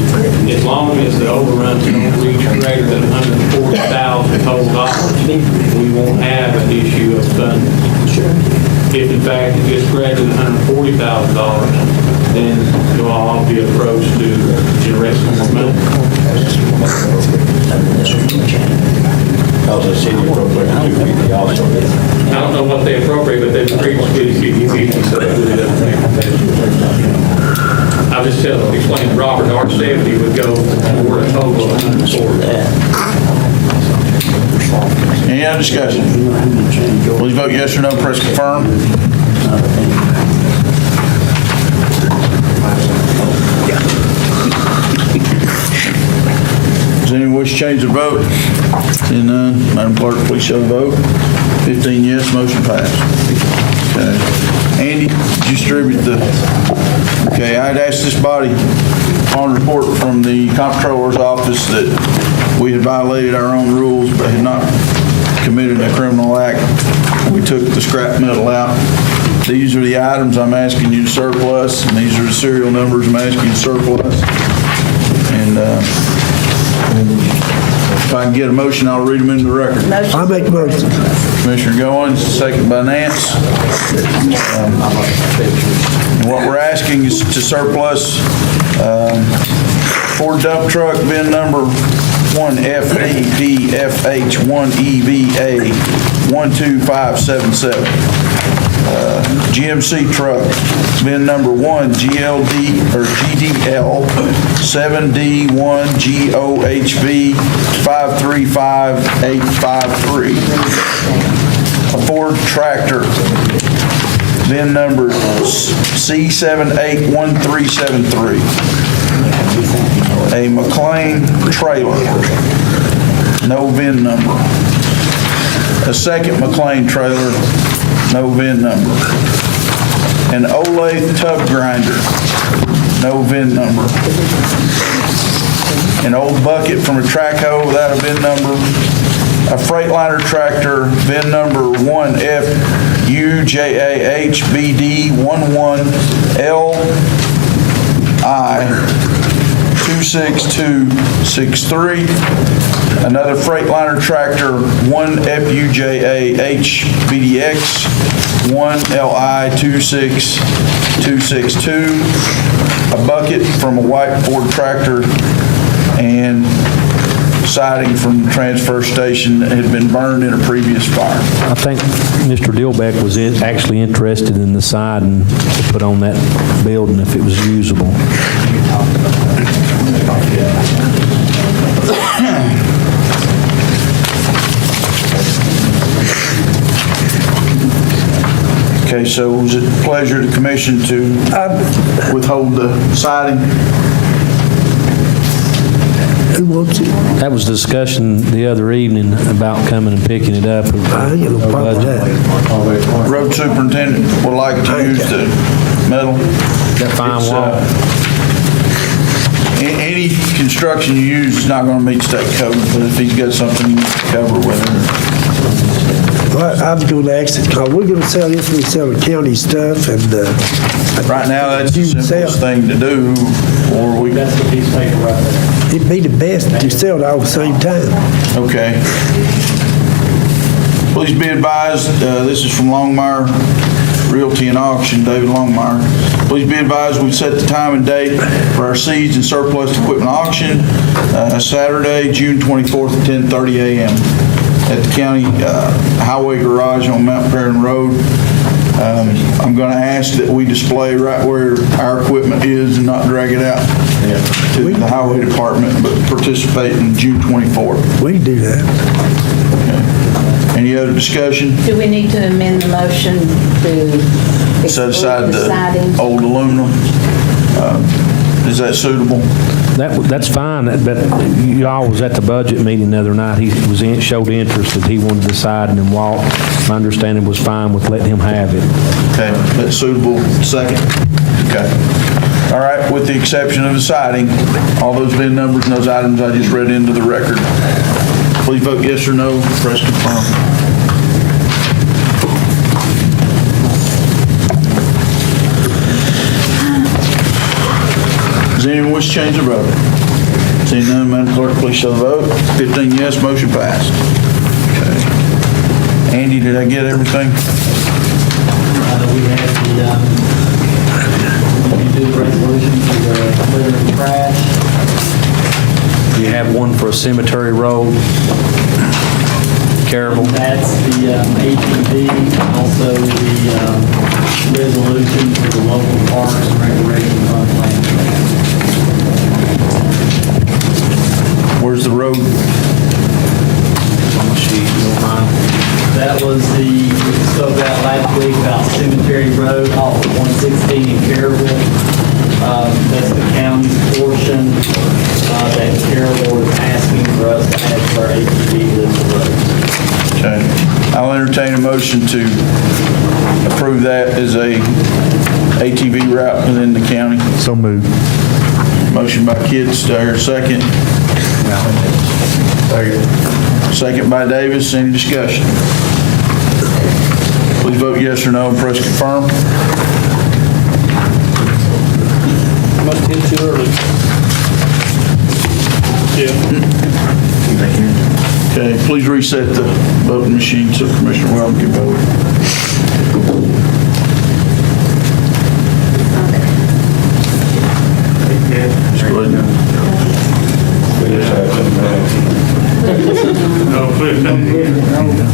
As long as the overruns don't reach greater than 140,000 total dollars, we won't have an issue of funding. If in fact it gets greater than $140,000, then you'll all be approached to generate some more money. Because the city appropriated $250 also. I don't know what they appropriate, but they've agreed to 50/50, so that really doesn't make a difference. I'll just explain to Robert, our 70 would go toward a total of 140. Any other discussion? Please vote yes or no, press confirm. Does anyone wish to change their vote? Seeing none, Madam Clerk, please show the vote. 15 yes, motion passed. Okay. Andy, did you distribute the, okay, I'd asked this body on report from the Comptroller's office that we had violated our own rules but had not committed a criminal act. We took the scrap metal out. These are the items I'm asking you to surplus, and these are the serial numbers I'm asking you to surplus. And if I can get a motion, I'll read them into the record. I make a motion. Commissioner Goins, second by Nance. And what we're asking is to surplus Ford dump truck VIN number 1FDPFH1EVA 12577. GMC truck VIN number 1 GLD or GDL 7D1GOHV 535853. A Ford tractor VIN number C781373. A McLean trailer, no VIN number. A second McLean trailer, no VIN number. An Olathe tub grinder, no VIN number. An old bucket from a track hoe without a VIN number. A Freightliner tractor, VIN number 1FUJAHBD11I26263. Another Freightliner tractor, 1FUJAHBDX 1LI26262. A bucket from a white Ford tractor, and siding from the transfer station that had been burned in a previous fire. I think Mr. Dillbeck was actually interested in the siding to put on that building if it was usable. Okay, so was it a pleasure to commission to withhold the siding? Who wants it? That was discussion the other evening about coming and picking it up. I ain't got no problem with that. Road superintendent would like to use the metal. That fine wall. Any construction you use is not going to meet state code, but if he's got something he needs to cover with it. Well, I'm going to ask it, because we're going to sell this, we sell the county stuff, and Right now, that's the simplest thing to do, or we... That's the piece of paper right there. it'd be the best to sell it all at the same time. Okay. Please be advised, this is from Longmire Realty and Auction, David Longmire. Please be advised, we set the time and date for our seized and surplus equipment auction, Saturday, June 24th at 10:30 a.m. at the county highway garage on Mount Perrin Road. I'm going to ask that we display right where our equipment is and not drag it out to the highway department, but participate in June 24th. We can do that. Any other discussion? Do we need to amend the motion to Set aside exclude the siding? the old aluminum. Is that suitable? That's fine, but y'all was at the budget meeting the other night. He showed interest that he wanted to side, and then Walt, my understanding, was fine with letting him have it. Okay, that's suitable. Second? Okay. All right, with the exception of the siding, all those VIN numbers and those items I just read into the record. Please vote yes or no. Press confirm. Does anyone wish to change their vote? Seeing none, Madam Clerk, please show the vote. 15 yes, motion passed. Okay. Andy, did I get everything? We have the, you do the resolution for the litter and trash. You have one for a cemetery road, Carable. That's the ATV, also the resolution for the local parks and recreation fund plan. Where's the road? On the sheet, you don't mind? That was the, we spoke about last week about Cemetery Road off of 116 in Carrollville. That's the county's portion that Carrollville is asking for us to add for our ATV litter road. Okay. I'll entertain a motion to approve that as a ATV route within the county. So moved. Motion by Kids, do I hear a second? Second by Davis. Any discussion? Please vote yes or no and press confirm. Must hit too early. Okay, please reset the voting machine so Commissioner Weldon can vote. Just go ahead now.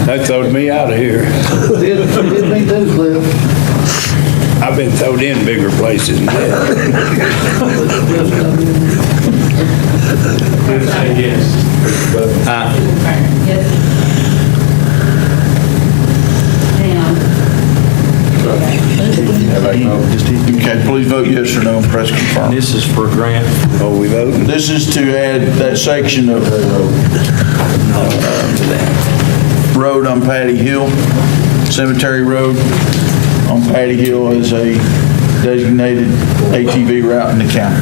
That throwed me out of here. Didn't think those, Cliff. I've been thrown in bigger places than that. Say yes. Okay, please vote yes or no and press confirm. This is for grant. Oh, we voting? This is to add that section of road on Patty Hill, Cemetery Road on Patty Hill as a designated ATV route in the county.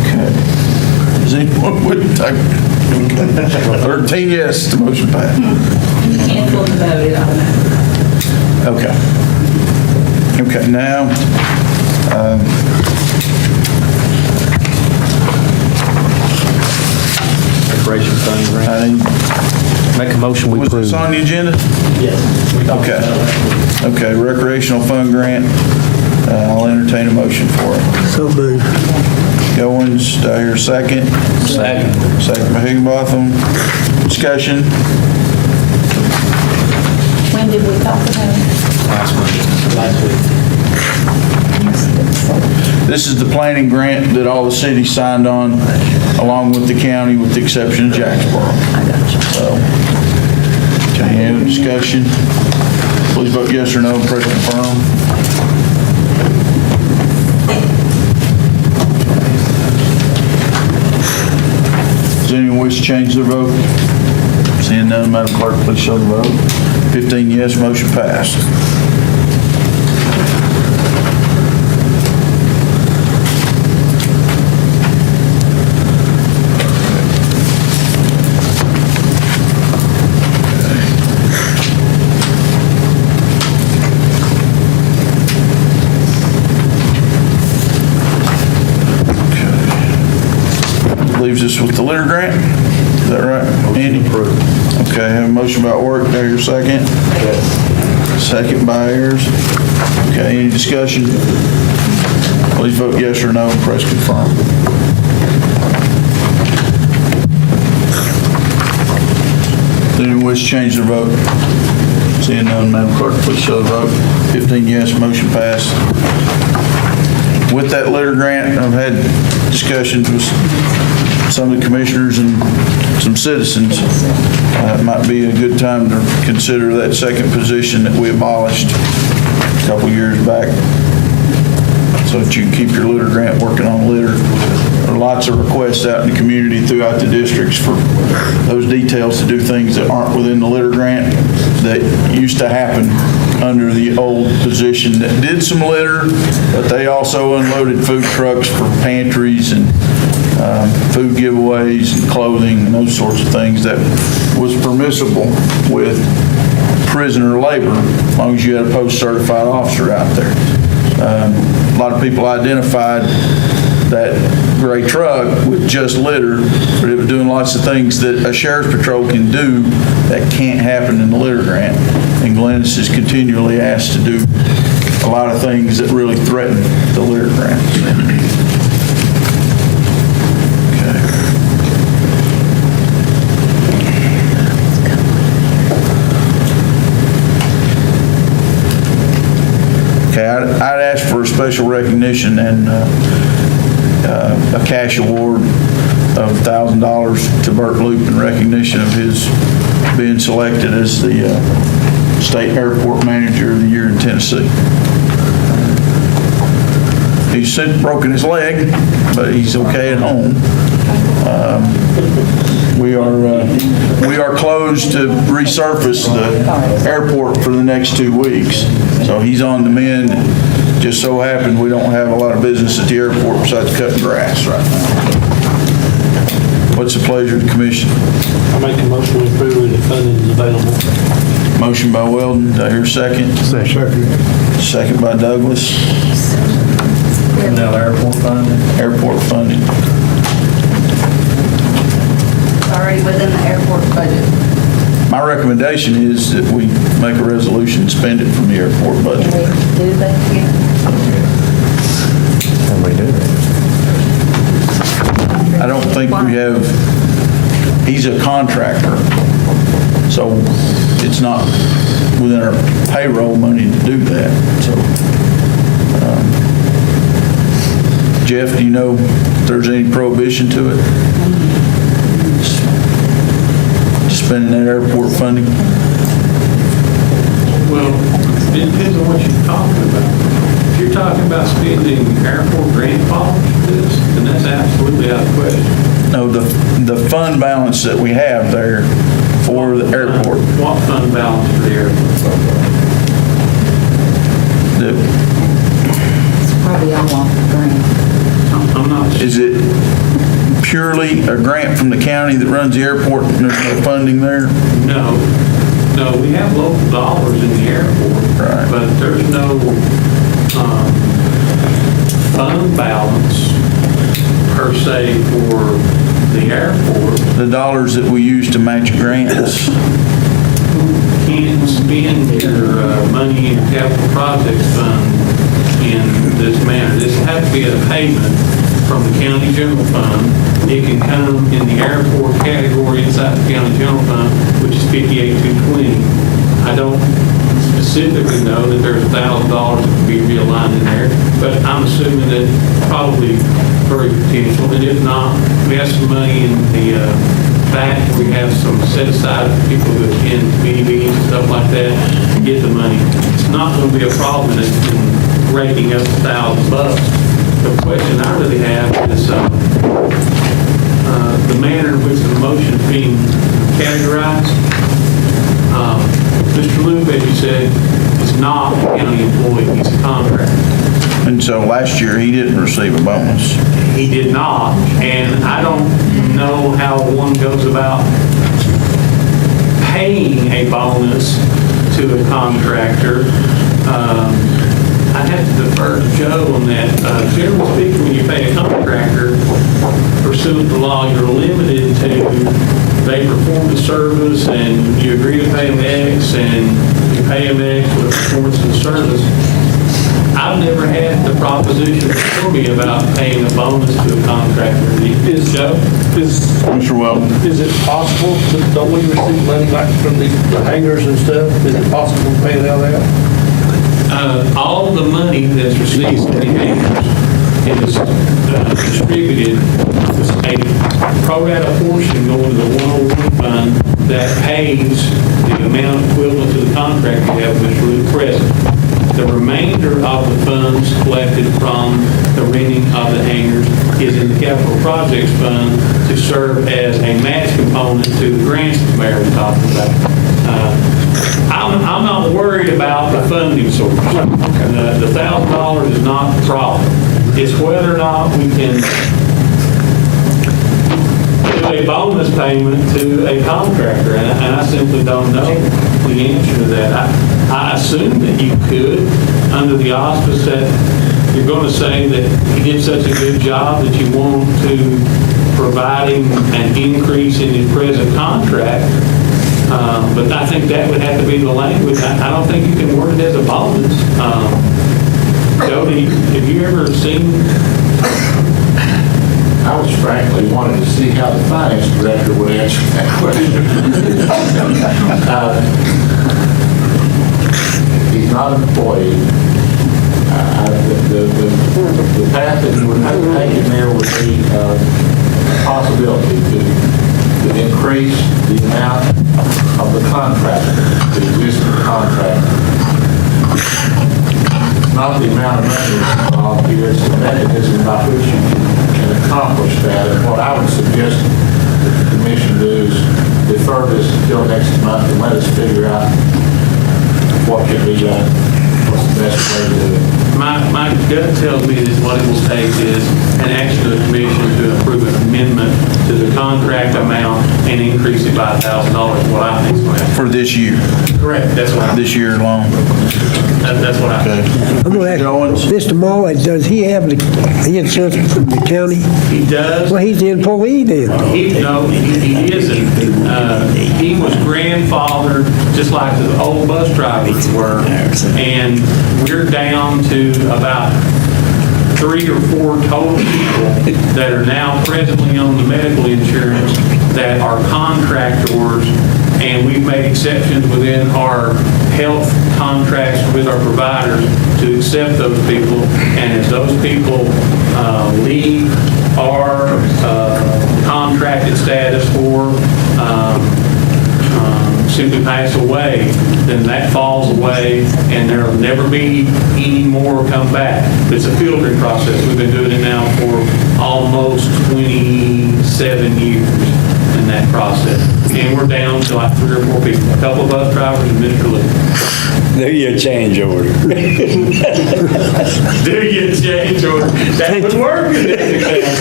Okay. Does anyone would take? 13 yes, the motion passed. You can't vote it automatically. Okay. Okay, now, Recreation fund grant. I need, Make a motion, we was approve. this on the agenda? Yes. We talked Okay. about that. Okay, recreational fund grant. I'll entertain a motion for it. So moved. Goins, do I hear a second? Second. Second by Higginbotham. Discussion. When did we talk about it? Last week. This is the planning grant that all the cities signed on, along with the county, with the exception of Jacksboro. I got you. So, okay, any other discussion? Please vote yes or no, and press confirm. Does anyone wish to change their vote? Seeing none, Madam Clerk, please show the vote. 15 yes, motion passed. Leaves us with the litter grant. Is that right, Andy? Okay, have a motion by Orrick, do I hear a second? Second by Ayers. Okay, any discussion? Please vote yes or no and press confirm. Does anyone wish to change their vote? Seeing none, Madam Clerk, please show the vote. 15 15 yes, motion passed. With that litter grant, I've had discussions with some of the commissioners and some citizens. It might be a good time to consider that second position that we abolished a couple years back, so that you can keep your litter grant working on litter. There are lots of requests out in the community throughout the districts for those details to do things that aren't within the litter grant that used to happen under the old position that did some litter, but they also unloaded food trucks for pantries and food giveaways and clothing and those sorts of things that was permissible with prisoner labor as long as you had a post-certified officer out there. A lot of people identified that gray truck with just litter, but it was doing lots of things that a sheriff's patrol can do that can't happen in the litter grant. And Glennis is continually asked to do a lot of things that really threaten the litter grant. Okay, I'd ask for a special recognition and a cash award of $1,000 to Bert Loop in recognition of his being selected as the State Airport Manager of the Year in Tennessee. He's since broken his leg, but he's okay at home. We are closed to resurface the airport for the next 2 weeks. So he's on the mend. Just so happened we don't have a lot of business at the airport besides cutting grass right now. What's the pleasure of the commission? I make a motion to approve when the funding is available. Motion by Weldon. Do I hear a second? Second. Second by Douglas. Now airport funding. Airport funding. It's already within the airport budget. My recommendation is that we make a resolution and spend it from the airport budget. Can we do that here? Can we do that? I don't think we have, he's a contractor, so it's not within our payroll money to do that. So, Jeff, do you know if there's any prohibition to it? Spending that airport funding? Well, it depends on what you're talking about. If you're talking about spending airport grant dollars for this, then that's absolutely out of question. No, the fund balance that we have there for the airport. What fund balance for the airport? It's probably all off the grant. I'm not sure. Is it purely a grant from the county that runs the airport and there's no funding there? No, we have local dollars in the airport, Right. but there's no fund balance per se for the airport. The dollars that we use to match grants. Can't spend your money in capital projects fund in this manner. This has to be a payment from the county general fund. It can come in the airport category inside the county general fund, which is 58,220. I don't specifically know that there's $1,000 that can be realigned in there, but I'm assuming that probably very potential. And if not, we have some money in the back. We have some set aside for people who attend committee meetings and stuff like that to get the money. It's not going to be a problem in raking up $1,000. The question I really have is the manner in which the motion is being categorized. Mr. Loop, as you said, is not a county employee, he's a contractor. And so last year, he didn't receive a bonus. He did not, and I don't know how one goes about paying a bonus to a contractor. I'd have to defer to Joe on that. Generally speaking, when you pay a contractor, pursuant to law, you're limited to they perform the service and you agree to pay them X and you pay them X for the performance of the service. I've never had the proposition before me about paying a bonus to a contractor. Is Joe? Mr. Weldon? Is it possible, don't we receive money like from the hangars and stuff? Is it possible to pay it out of that? All the money that's received from the hangars is distributed, there's a pro rata portion going to the 101 fund that pays the amount equivalent to the contract we have with Mr. Luke Preston. The remainder of the funds collected from the renting of the hangars is in the capital projects fund to serve as a match component to the grants the mayor was talking about. I'm not worried about the funding source. The $1,000 is not the problem. It's whether or not we can do a bonus payment to a contractor, and I simply don't know the answer to that. I assume that you could, under the auspice that you're going to say that he did such a good job that you want to provide him an increase in his present contract. But I think that would have to be the language. I don't think you can word it as a bonus. Jody, have you ever seen? I was frankly wanting to see how the finance director would answer that question. He's not an employee. The path that we would have taken there would be a possibility to increase the amount of the contract, the existing contract. It's not the amount of money that's involved here, it's the mechanism by which you can accomplish that. And what I would suggest that the commission do is defer this until next month and let us figure out what can be done, what's the best way to do it. My gut tells me that what it will take is an action of the commission to approve an amendment to the contract amount and increase it by $1,000, what I think is going to happen. For this year, Correct, that's what I think. this year alone. That's what I think. I'm going to ask Mr. Moore, does he have the insurance from the county? He does. Well, he's the employee then. He isn't. He was grandfathered just like the old bus drivers were, and we're down to about 3 or 4 total people that are now presently on the medical insurance that are contractors, and we've made exceptions within our health contracts with our providers to accept those people, and as those people leave our contracted status or simply pass away, then that falls away and there'll never be any more come back. It's a filtering process. We've been doing it now for almost 27 years in that process. And we're down to like 3 or 4 people, a couple of bus drivers and Mr. Lee. Do your change order. Do you change order? That would work in this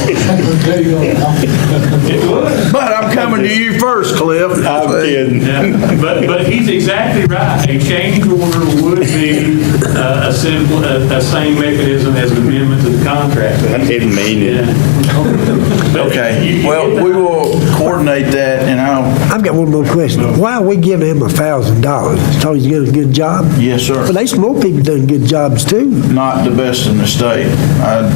example. It would. But I'm coming to you first, Cliff. I'm kidding. Yeah, but he's exactly right. A change order would be a same mechanism as an amendment to the contract. I didn't mean it. Yeah. Okay, well, we will coordinate that, and I've got one more question. Why are we giving him $1,000? So he's doing a good job? yes, sir. But there's more people doing good jobs too. Not the best in the state. I'd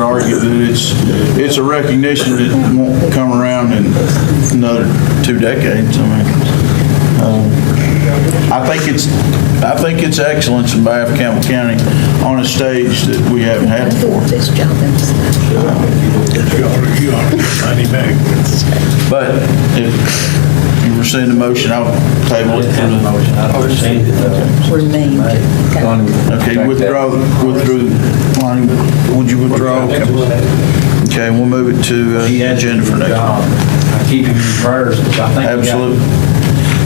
argue that it's a recognition that won't come around in another 2 decades. I think it's excellence in Bath County on a stage that we haven't had before. This job and stuff. But if you rescind the motion, I'll table it for the motion. Remain. Okay, withdraw. Lonnie, would you withdraw? Okay, we'll move it to the agenda for next month. I keep him in prayers, because I think. Absolutely.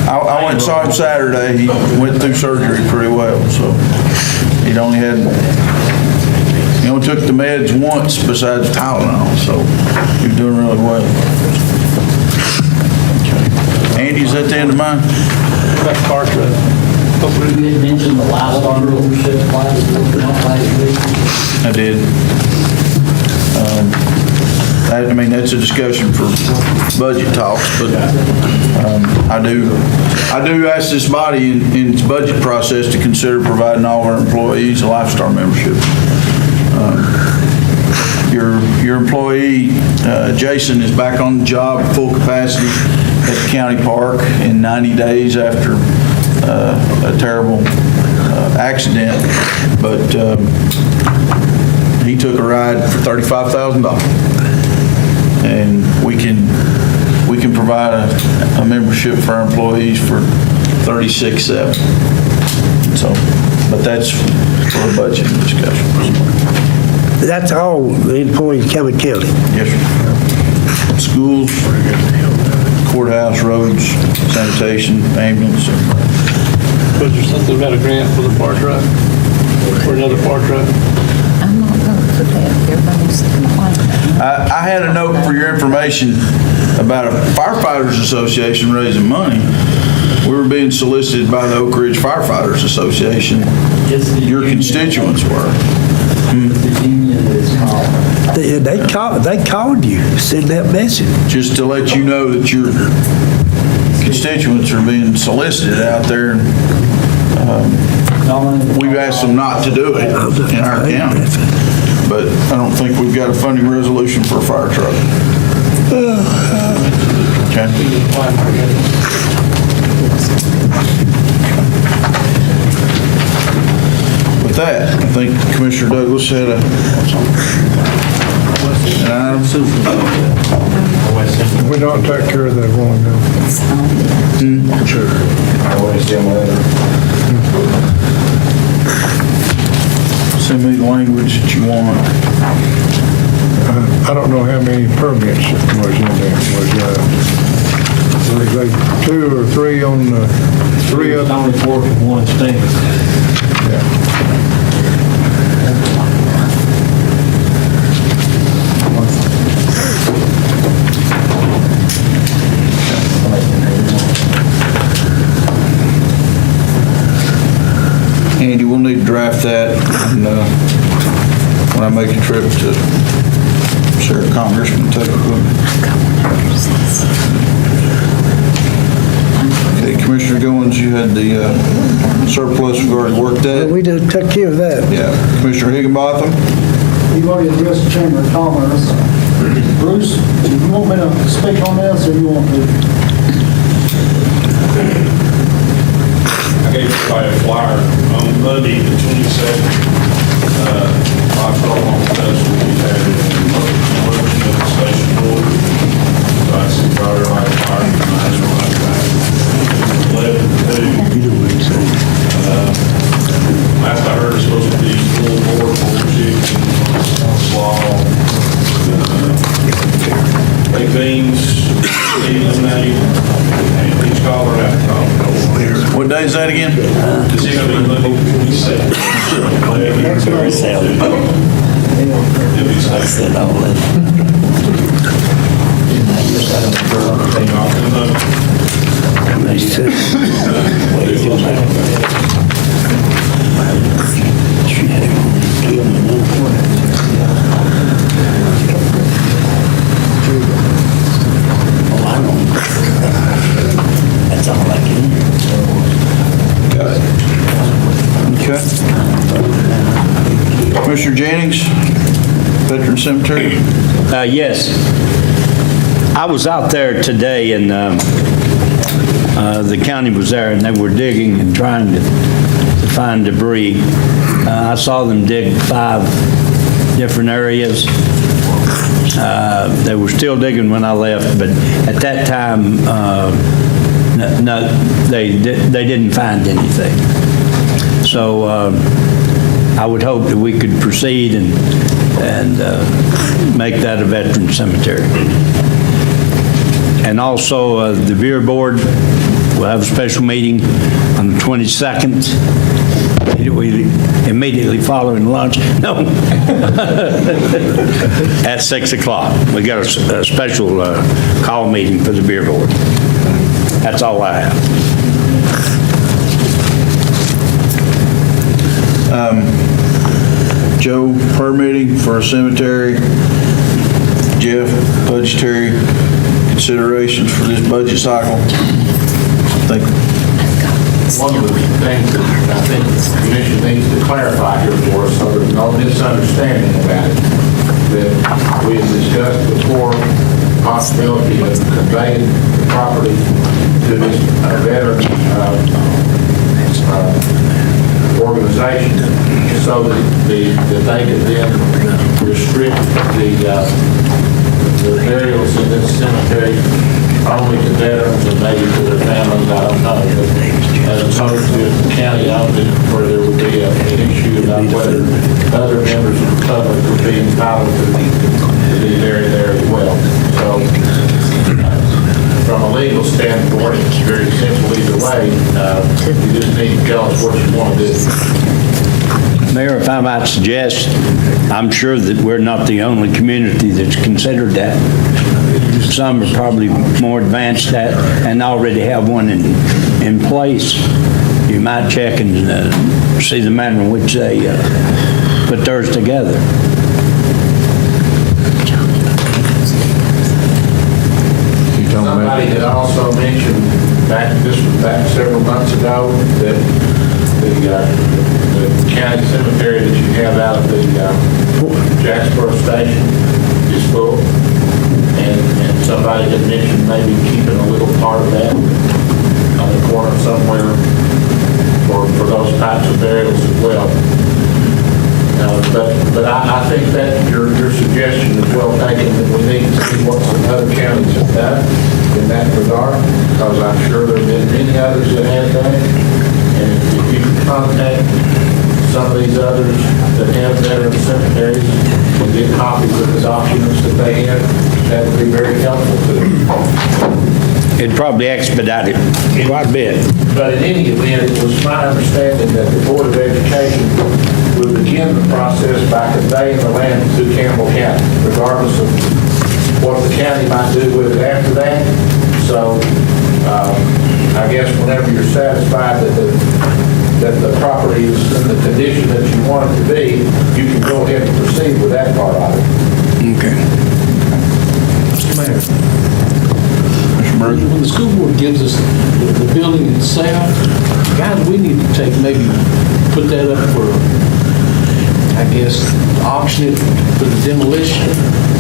I went and saw him Saturday. He went through surgery pretty well, so he only took the meds once besides Tylenol, so he was doing really well. Okay. Andy, is that the end of mine? That's Carter. You did mention the livestock ownership class last week. I did. That's a discussion for budget talks, but I do ask this body in its budget process to consider providing all our employees a Lifestar membership. Your employee, Jason, is back on the job at full capacity at the county park in 90 days after a terrible accident, but he took a ride for $35,000. And we can provide a membership for our employees for $36,700. So, but that's for a budget discussion. That's all the employees come and county. Yes, sir. Schools, courthouse, roads, sanitation, ambulance. Was there something about a grant for the fire truck? For another fire truck? I'm not going to put that, everybody's complaining. I had a note for your information about a firefighters association raising money. We were being solicited by the Oak Ridge Firefighters Association. Your constituents were. They called you, sent that message. Just to let you know that your constituents are being solicited out there. We've asked them not to do it in our county, but I don't think we've got a funding resolution for a fire truck. Okay. With that, I think Commissioner Douglas had an item. We don't take care of that one now. Sure. Send me the language that you want. I don't know how many permits was in there. Was like 2 or 3 on the 3 of them? Only 4 from one state. Andy, we'll need to draft that and, when I make a trip to Sheriff Congressman, take a look. Okay, Commissioner Goins, you had the surplus, we've already worked that. We done took care of that. Yeah. Commissioner Higginbotham? You've already addressed the Chamber of Commerce. Bruce, do you want me to speak on this, or you want to? I gave everybody a flyer on Monday, the 22nd. I told them on the festival we had it in the station door. So I said, brought everybody a flyer. And I just wanted to 11 to 2. Last I heard, it's supposed to be full board, full chicken, slaw, baked beans, lemonade, and peach cobbler after coffee. What day is that again? It's going to be Monday, 22nd. That's all I can. Okay. Commissioner Jennings, Veteran Cemetery? Yes. I was out there today and the county was there and they were digging and trying to find debris. I saw them dig 5 different areas. They were still digging when I left, but at that time, no, they didn't find anything. So I would hope that we could proceed and make that a veteran cemetery. And also the Beer Board will have a special meeting on the 22nd. Immediately following lunch. No. At 6 o'clock. We got a special call meeting for the Beer Board. That's all I have. Joe, permitting for a cemetery. Jeff, budgetary considerations for this budget cycle. Thank you. One of the things that I think the commission needs to clarify here for us, so there's no misunderstanding about it, that we have discussed before possibility of conveying the property to this veteran organization so that they could then restrict the burials in this cemetery only to veterans and maybe to their families, I don't know. But as opposed to if the county owned it, where there would be an issue about whether other members of the public would be entitled to be buried there as well. So from a legal standpoint, it's very simple either way. You just need to tell us what you want to do. Mayor, if I might suggest, I'm sure that we're not the only community that's considered that. Some are probably more advanced at and already have one in place. You might check and see the manner in which they put theirs together. Somebody had also mentioned back several months ago that the county cemetery that you have out at the Jacksboro station is full, and somebody had mentioned maybe keeping a little part of that on the corner somewhere for those types of burials as well. But I think that your suggestion is well taken, that we need to see what some other counties have done in that regard, because I'm sure there have been many others that have done it. And if you can contact some of these others that have veteran cemeteries and get copies of the documents that they have, that would be very helpful to them. It'd probably expedite it quite a bit. But in any event, it was my understanding that the Board of Education would begin the process by conveying the land to Campbell County, regardless of what the county might do with it after that. So I guess whenever you're satisfied that the property is in the condition that you want it to be, you can go ahead and proceed with that part of it. Okay. When the school board gives us the building itself, guys, we need to put that up for, I guess, auction it for the demolition,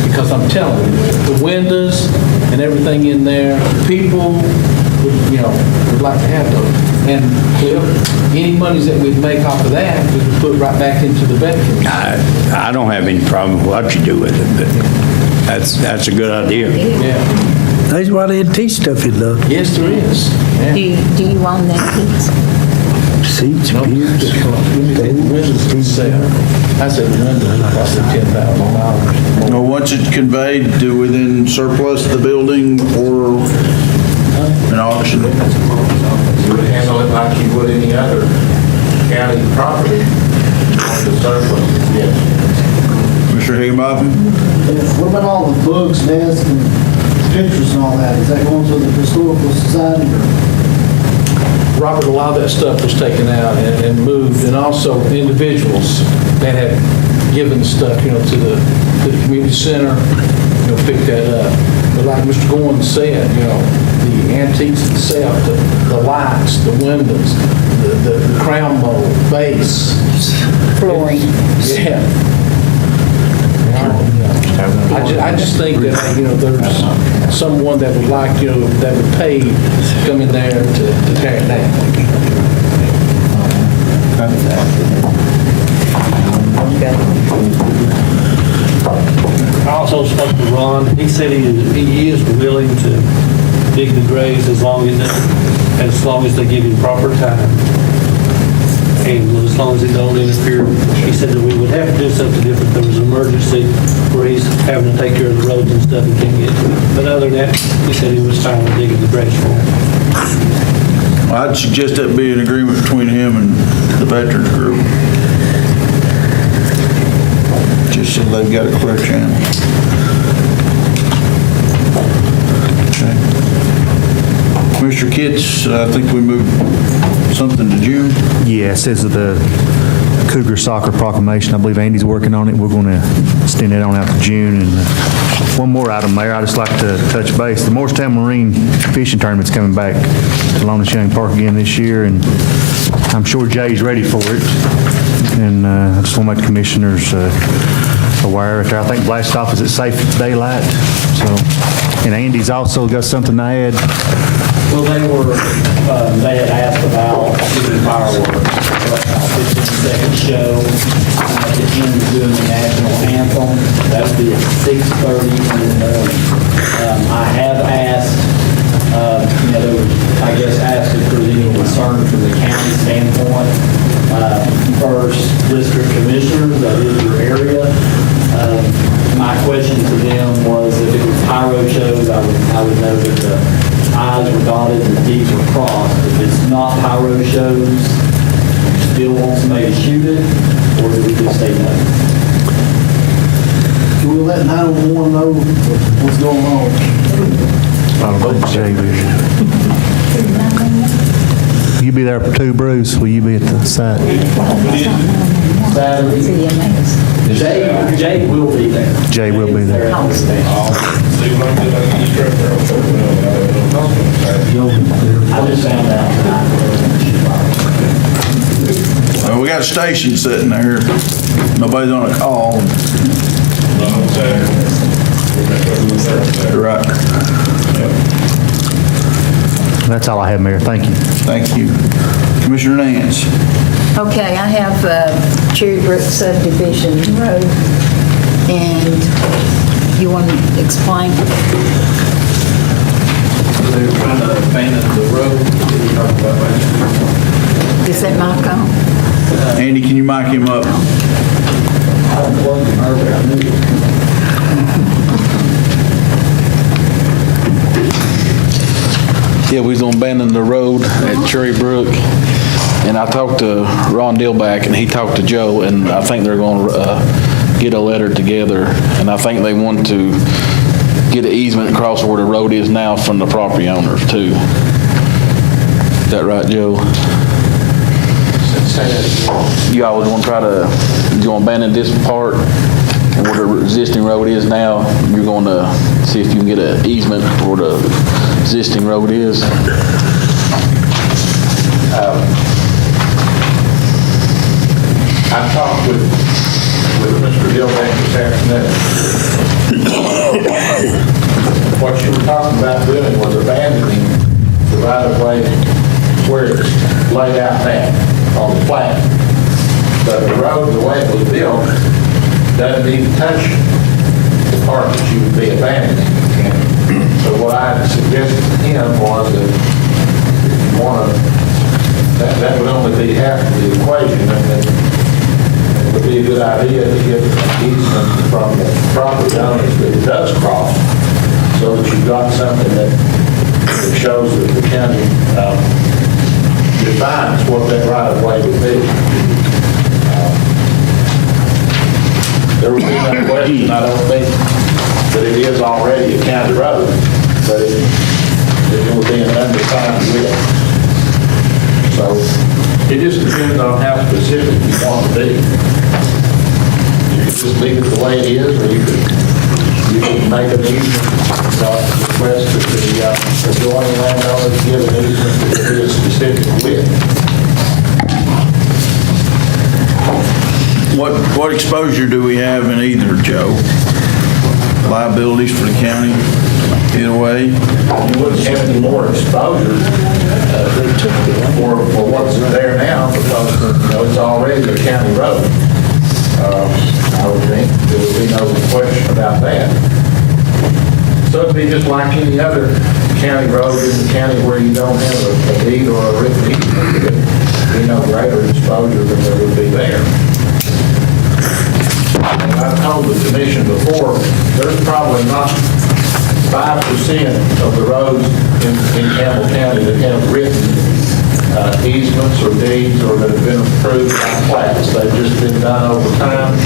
because I'm telling you, the windows and everything in there, people would like to have those. And Cliff, any monies that we make off of that, we can put right back into the veterans. I don't have any problem with what you do with it, but that's a good idea. Yeah. There's why they teach stuff you love. Yes, there is. Yeah. Do you own that piece? Seats, No, pews. the windows themselves. I said the windows, probably $10,000. Well, once it's conveyed, do we then surplus the building or an auction? You would handle it like you would any other county property on the surplus, yes. Mr. Higginbotham? What about all the books, desks, and pictures and all that? Is that going to the Historical Society? Robert, a lot of that stuff was taken out and moved, and also individuals that had given stuff, to the community center, picked that up. But like Mr. Goins said, the antiques itself, the lights, the windows, the crown mold, base, Flooring. yeah. I just think that, there's someone that would like, that would pay to come in there to tear it down. I also spoke to Ron. He said he is willing to dig the graves as long as they give him proper time. And as long as they don't interfere, he said that we would have to do something different. There was an emergency where he's having to take care of the roads and stuff and can't get to it. But other than that, he said he was fine with digging the graves for him. Well, I'd suggest that be an agreement between him and the veterans group. Just so they've got a clear channel. Okay. Mr. Kitts, I think we moved something to June. Yeah, it says that the Cougar Soccer Proclamation, I believe Andy's working on it. We're going to extend that on out to June. And one more item, Mayor, I'd just like to touch base. The Morristown Marine Fishing Tournament's coming back to Loneshank Park again this year, and I'm sure Jay's ready for it. And I just want to make the commissioners aware out there. I think blast off is at Safe Daylight. So, and Andy's also got something to add. Well, they had asked about shooting fireworks. 15-second show at the end of doing the national anthem. That would be at 6:30 in the morning. I have asked, there was, I guess, asked if there's any concern from the county standpoint. First, district commissioners, that is your area. My question to them was if it was pyro shows, I would know that the I's were dotted and the T's were crossed. If it's not pyro shows, you still want somebody to shoot it, or do we just say no? Can we let 911 know what's going on? I don't think Jay will. You be there for 2, Bruce. Will you be at the site? Saturday. Jay will be there. Jay will be there. I just found out tonight. Well, we got a station sitting there. Nobody's on a call. Right. That's all I have, Mayor. Thank you. Thank you. Commissioner Nance. Okay, I have Cherry Brook subdivision road, and you want to explain? They're trying to abandon the road that we talked about last year. Is that mic on? Andy, can you mic him up? Yeah, we was gonna abandon the road at Cherry Brook, and I talked to Ron Dillback, and he talked to Joe, and I think they're gonna get a letter together, and I think they want to get an easement across where the road is now from the property owners too. Is that right, Joe? You always want to try to, you want to abandon this part, and where the existing road is now, you're going to see if you can get an easement where the existing road is. I talked with Mr. Dillback this afternoon. What you were talking about doing was abandoning the right-of-way where it's laid out now on the plat. But the road, the way it was built, doesn't even touch the part that you would be abandoning. And so what I suggested to him was that if you want to, that would only be half of the equation, and that it would be a good idea to get an easement from the property owners that it does cross, so that you've got something that shows that the county defines what that right-of-way would be. There would be no question, I don't think, that it is already a county road, but it would be an undefined width. So it just depends on how specific you want to be. You could just leave it the way it is, or you could make an easement, request that the adjoining landowners give an easement that could be a specific width. What exposure do we have in either, Joe? Liabilities for the county, either way? You wouldn't have any more exposure for what's there now, because it's already a county road. I would think there would be no question about that. So it'd be just like any other county road in the county where you don't have a deed or a written easement. There'd be no greater exposure than there would be there. And I've told the commission before, there's probably not 5% of the roads in Campbell County that have written easements or deeds or that have been approved by plats. They've just been done over time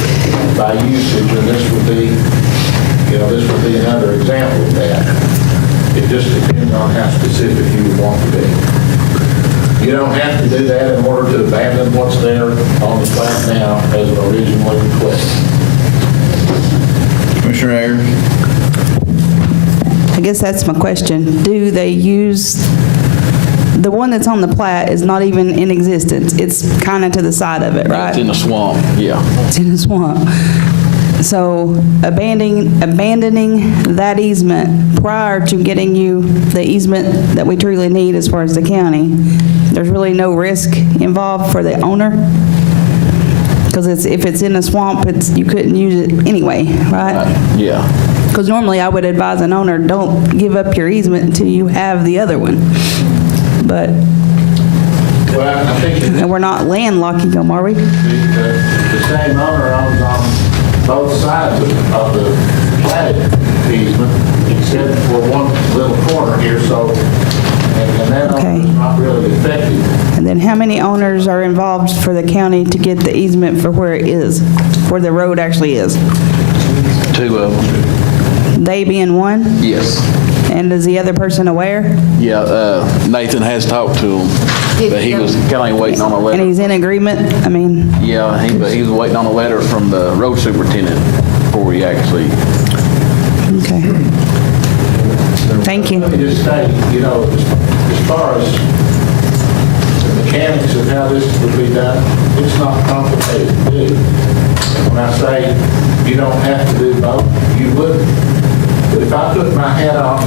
by usage, and this would be another example of that. It just depends on how specific you would want to be. You don't have to do that in order to abandon what's there on the plat now as originally requested. Commissioner Ayers? I guess that's my question. Do they use, the one that's on the plat is not even in existence. It's kind of to the side of it, right? It's in a swamp, yeah. It's in a swamp. So abandoning that easement prior to getting you the easement that we truly need as far as the county, there's really no risk involved for the owner? Because if it's in a swamp, you couldn't use it anyway, right? Yeah. Because normally I would advise an owner, don't give up your easement until you have the other one. But, Well, I think and we're not landlocking them, are we? the same owner owns on both sides of the platted easement, except for one little corner here, so, and that Okay. owner's not really affected. And then how many owners are involved for the county to get the easement for where it is, where the road actually is? 2 of them. They being one? Yes. And is the other person aware? Yeah, Nathan has talked to him, but he was kind of waiting on a And letter. he's in agreement? I mean, Yeah, but he was waiting on a letter from the road superintendent before he actually. okay. Thank you. Let me just say, as far as the mechanics of how this would be done, it's not complicated to do. When I say you don't have to do both, you would. But if I put my hat on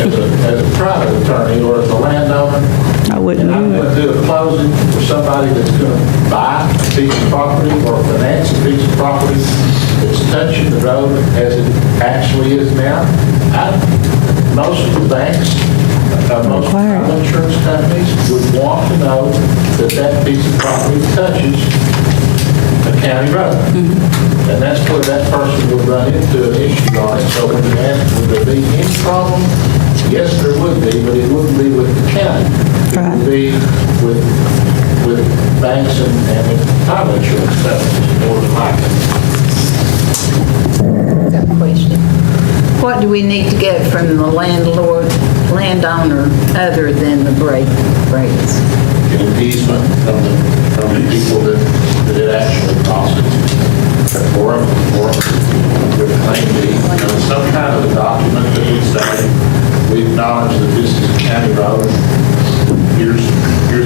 as a private attorney or as a landowner, I wouldn't and I'm do going to do a closing for somebody that's going to buy a piece of property or finance a piece of property that's touching the road as it actually is now, most of the banks, most title insurance companies would want to know that that piece of property touches a county road. And that's where that person would run into an issue on it. So when you ask, would there be any problem? Yes, there would be, but it wouldn't be with the county. It would be with banks and with title insurance companies, more than likely. Got a question. What do we need to get from the landowner, other than the Brady's? Get an easement from the people that it actually costs. Or with claim deed, some kind of a document that would say, we acknowledge that this is a county road, here's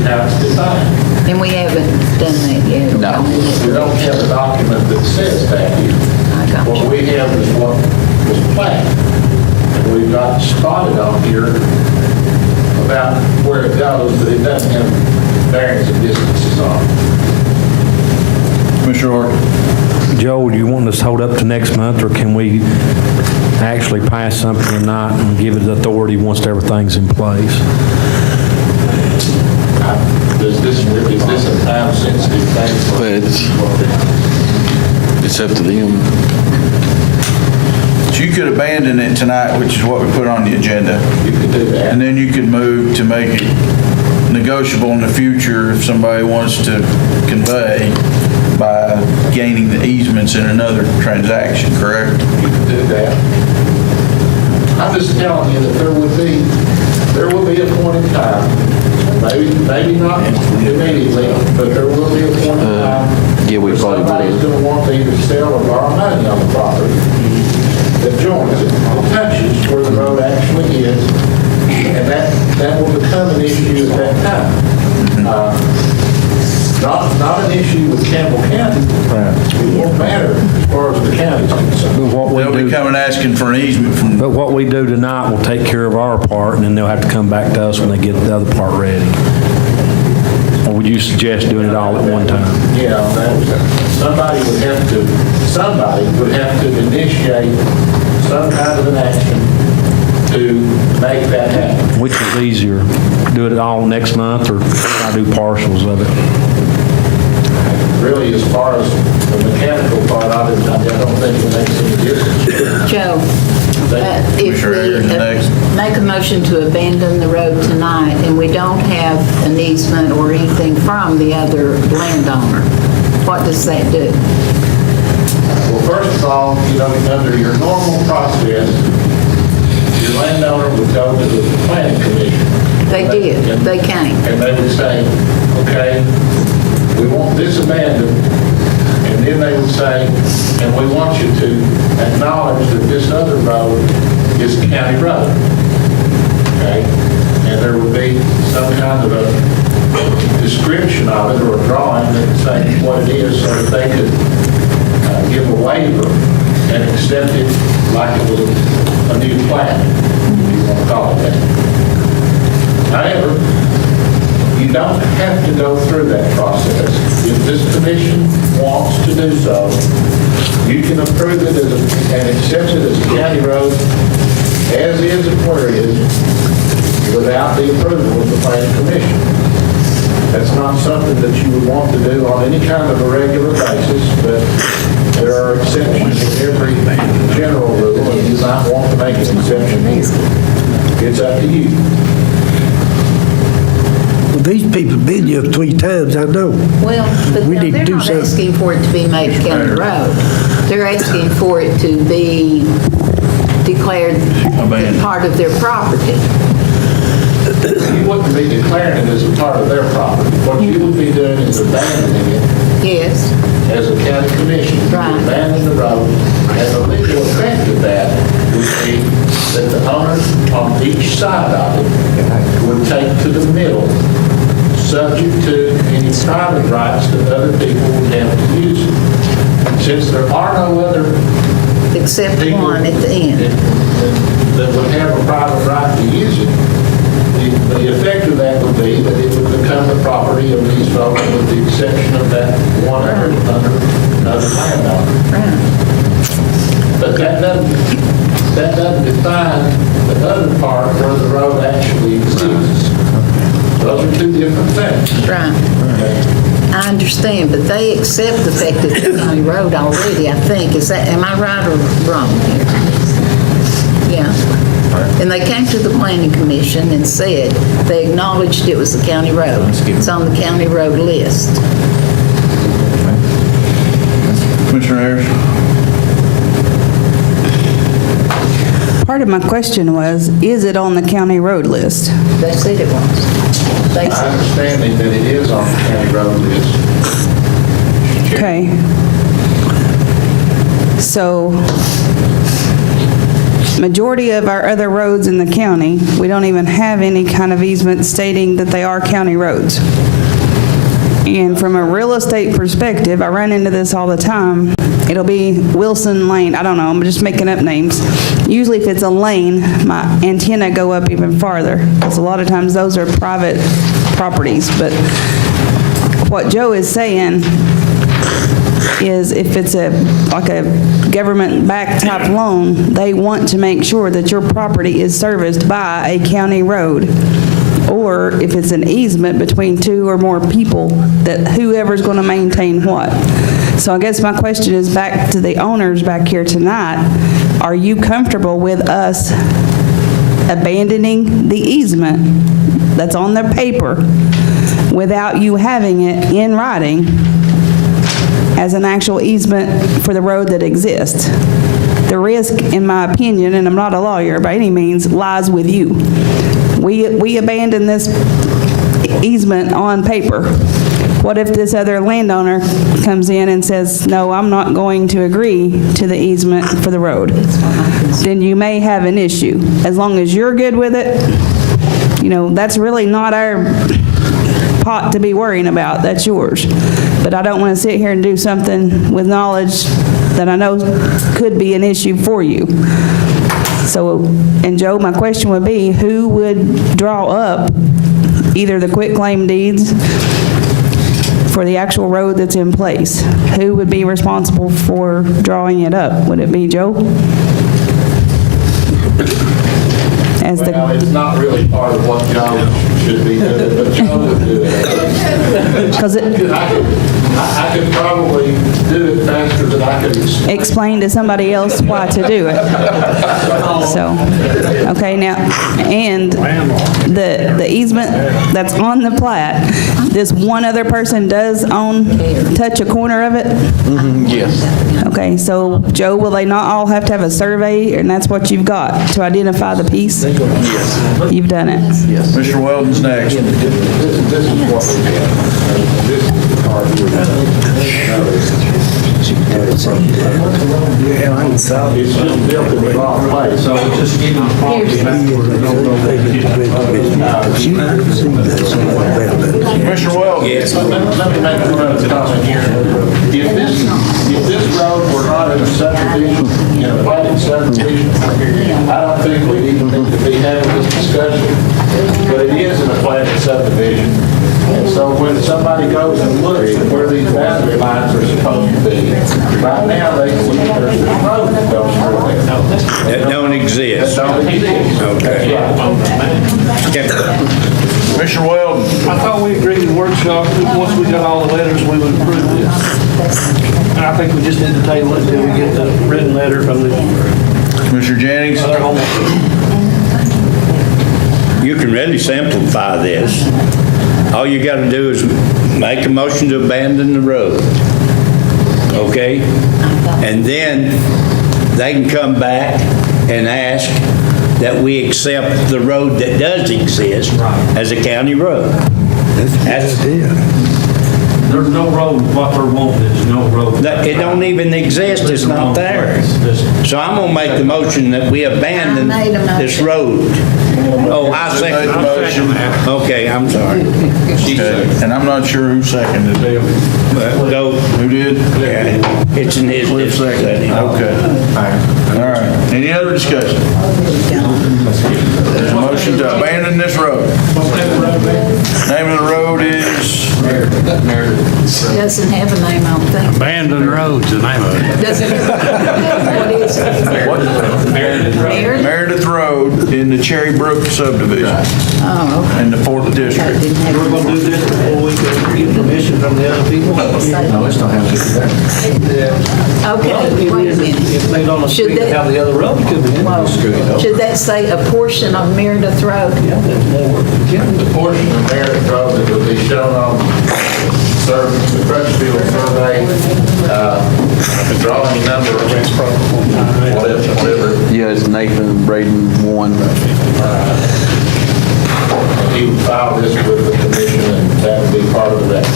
how it's defined. And we haven't done that yet. No, we don't have a document that says that here. I got What we have is what was planned. And we've got spotted on here about where it goes, but it doesn't have bearings and distances on it. Commissioner Hart. Joe, do you want us to hold up to next month, or can we actually pass something tonight and give it authority once everything's in place? Is this a time-sensitive thing? But it's up to them. So you could abandon it tonight, which is what we put on the agenda. You could do that. And then you could move to make it negotiable in the future if somebody wants to convey by gaining the easements in another transaction, correct? You could do that. I'm just telling you that there will be a point in time, maybe not immediately, but there will be a point in time Yeah, we where probably somebody's would. going to want to either sell or borrow money on the property that joins it, that touches where the road actually is, and that will become an issue at that time. Not an issue with Campbell County. It won't matter as far as the county's concerned. They'll be coming asking for an easement from. But what we do tonight will take care of our part, and then they'll have to come back to us when they get the other part ready. Or would you suggest doing it all at one time? Yeah, somebody would have to initiate some kind of an action to make that happen. Which is easier, do it all next month, or I do partials of it? Really, as far as the mechanical part of it, I don't think it makes any difference. Joe, if Commissioner Ayers next. we make a motion to abandon the road tonight and we don't have an easement or anything from the other landowner, what does that do? Well, first of all, under your normal process, your landowner would go to the planning commission. They did, they came. And they would say, okay, we want this abandoned, and then they would say, and we want you to acknowledge that this other road is a county road. Okay? And there would be some kind of a description of it or a drawing that would say what it is so that they could give a waiver and accept it like it was a new plan, if you want to call it that. However, you don't have to go through that process. If this commission wants to do so, you can approve it and accept it as a county road, as is and where it is, without the approval of the planning commission. That's not something that you would want to do on any kind of a regular basis, but there are exceptions in every general rule, and you might want to make an exception here. It's up to you. Well, these people been here 3 times, I know. Well, but We need to they're do not something. asking for it to be made a county road. They're asking for it to be declared part of their property. You wouldn't be declaring it as a part of their property. What you would be doing is abandoning it Yes, as a county commission. You Right. abandon the road, and the legal effect of that would be that the owner on each side of it would take to the middle, subject to any private rights that other people would have to use it. Since there are no other except people one at the end. that would have a private right to use it, the effect of that would be that it would become the property of these folks with the exception of that one other landowner. But that doesn't define the other part where the road actually exists. Those are two different things. Right. I understand, but they accept the fact that it's a county road already, I think. Am I right or wrong here? Yeah. And they came to the planning commission and said, they acknowledged it was a county road. It's on the county road list. Commissioner Harris? Part of my question was, is it on the county road list? They said it was. They My said, understanding that it is on the county road list. Okay. So, majority of our other roads in the county, we don't even have any kind of easement stating that they are county roads. And from a real estate perspective, I run into this all the time. It'll be Wilson Lane, I don't know, I'm just making up names. Usually if it's a lane, my antenna go up even farther, because a lot of times those are private properties. But what Joe is saying is if it's like a government-backed type loan, they want to make sure that your property is serviced by a county road. Or if it's an easement between 2 or more people, that whoever's going to maintain what. So I guess my question is back to the owners back here tonight. Are you comfortable with us abandoning the easement that's on the paper without you having it in writing as an actual easement for the road that exists? The risk, in my opinion, and I'm not a lawyer by any means, lies with you. We abandon this easement on paper. What if this other landowner comes in and says, no, I'm not going to agree to the easement for the road? Then you may have an issue. As long as you're good with it, that's really not our pot to be worrying about. That's yours. But I don't want to sit here and do something with knowledge that I know could be an issue for you. So, and Joe, my question would be, who would draw up either the quitclaim deeds for the actual road that's in place? Who would be responsible for drawing it up? Would it be Joe? Well, it's not really part of what Joe should be doing, but Joe would do it. I could probably do it faster than I could explain to somebody else why to do it. So, okay, now, and the easement that's on the plat, this one other person does touch a corner of it? Yes. Okay, so Joe, will they not all have to have a survey, and that's what you've got to identify the piece? Yes. You've done it? Yes. Mr. Weldon's next. This is what we have. This is the part we're It's just built in the wrong place. So it's just getting the property back. Commissioner Weldon? Yes. Let me make one other comment here. If this road were not in a subdivision, in a platted subdivision, I don't think we even need to be having this discussion. But it is in a platted subdivision. And So when somebody goes and looks at where these boundary lines are supposed to be, right now, they see there's this road that goes through there. That don't exist. That don't exist. Okay. Commissioner Weldon? I thought we agreed in workshop, that once we got all the letters, we would approve this. And I think we just need to table it until we get the written letter from the Commissioner Jennings? other home. You can really simplify this. All you got to do is make a motion to abandon the road. Okay? And then they can come back and ask that we accept the road that does exist as a county road. That's There's no road, what they're wanting is no road. It don't even exist, it's not there. So I'm gonna make the motion that we abandon this road. Oh, I second the motion. Okay, I'm sorry. Okay, and I'm not sure who seconded it. Go. Who did? Yeah, it's in his Cliff seconded. Okay. All right. Any other discussion? There's a motion to abandon this road. Name of the road is? Doesn't have a name, I don't think. Abandon Road's the name of it. Doesn't, what is it? What? Meredith? Meredith Road in the Cherry Brook subdivision Oh, okay. in the 4th district. Didn't have We're gonna do this before we can get permission from the other people. No, it's not happening. Okay, wait a minute. If they don't Should agree to that- have the other road come in. Well, should that say a portion of Meredith Road? Yeah, that's more work for the county. The portion of Meredith Road that will be shown on the Crutchfield survey, the drawing number, whatever, Yeah, it's Nathan Braden 1. he would file this with the commission, and that would be part of that.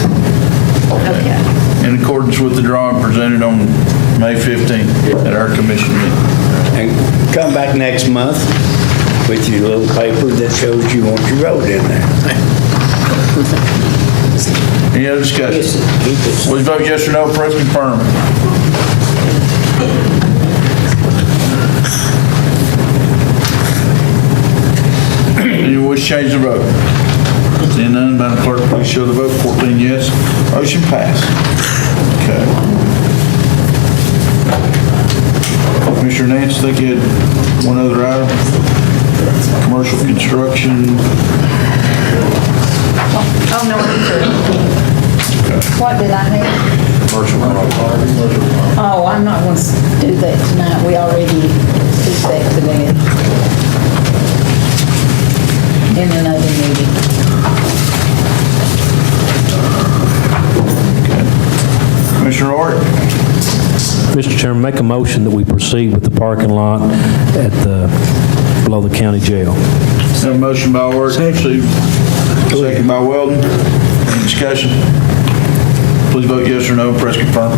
Okay. In accordance with the drawing presented on May 15th at our commission meeting. And come back next month with your little paper that shows you want your road in there. Any other discussion? Please vote yes or no, press confirm. Anyone wish to change the vote? Seeing none, Madam Clerk, please show the vote. 14 yes, motion passed. Okay. Commissioner Nance, I think you had one other item. Commercial construction. Oh, no, what did I have? Commercial. Oh, I'm not going to do that tonight. We already did that today. In another meeting. Commissioner Ort? Mr. Chairman, make a motion that we proceed with the parking lot at below the county jail. Have a motion by Ort, second by Weldon. Any discussion? Please vote yes or no, press confirm.